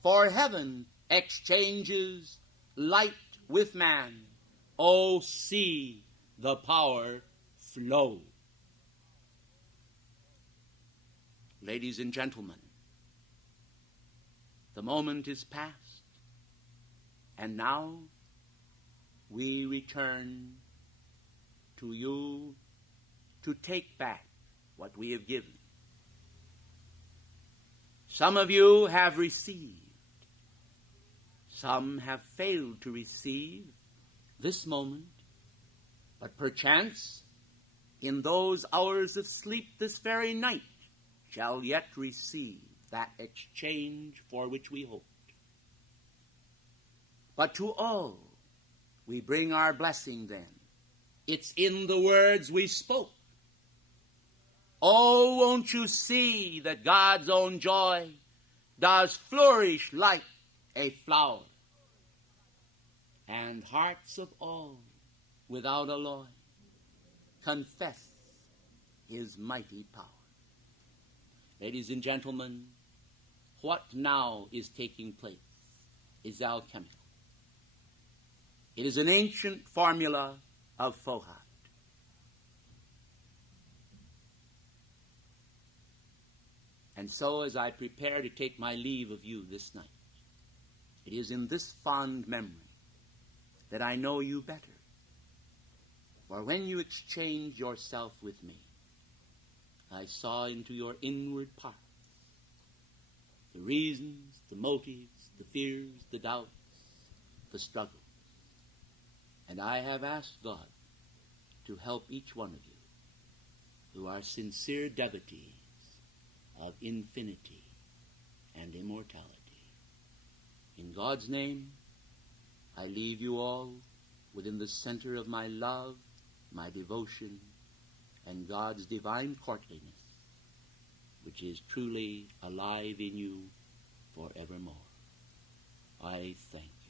for heaven exchanges light with man. Oh, see the power flow. Ladies and gentlemen, the moment is past, and now we return to you to take back what we have given. Some of you have received. Some have failed to receive this moment, but perchance in those hours of sleep this very night shall yet receive that exchange for which we hoped. But to all we bring our blessing then. It's in the words we spoke. Oh, won't you see that God's own joy does flourish like a flower, and hearts of all without alloy confess his mighty power. Ladies and gentlemen, what now is taking place is alchemical. It is an ancient formula of Fohat. And so as I prepare to take my leave of you this night, it is in this fond memory that I know you better. For when you exchanged yourself with me, I saw into your inward parts the reasons, the motives, the fears, the doubts, the struggles. And I have asked God to help each one of you who are sincere devotees of infinity and immortality. In God's name, I leave you all within the center of my love, my devotion, and God's divine courtliness, which is truly alive in you forevermore. I thank you.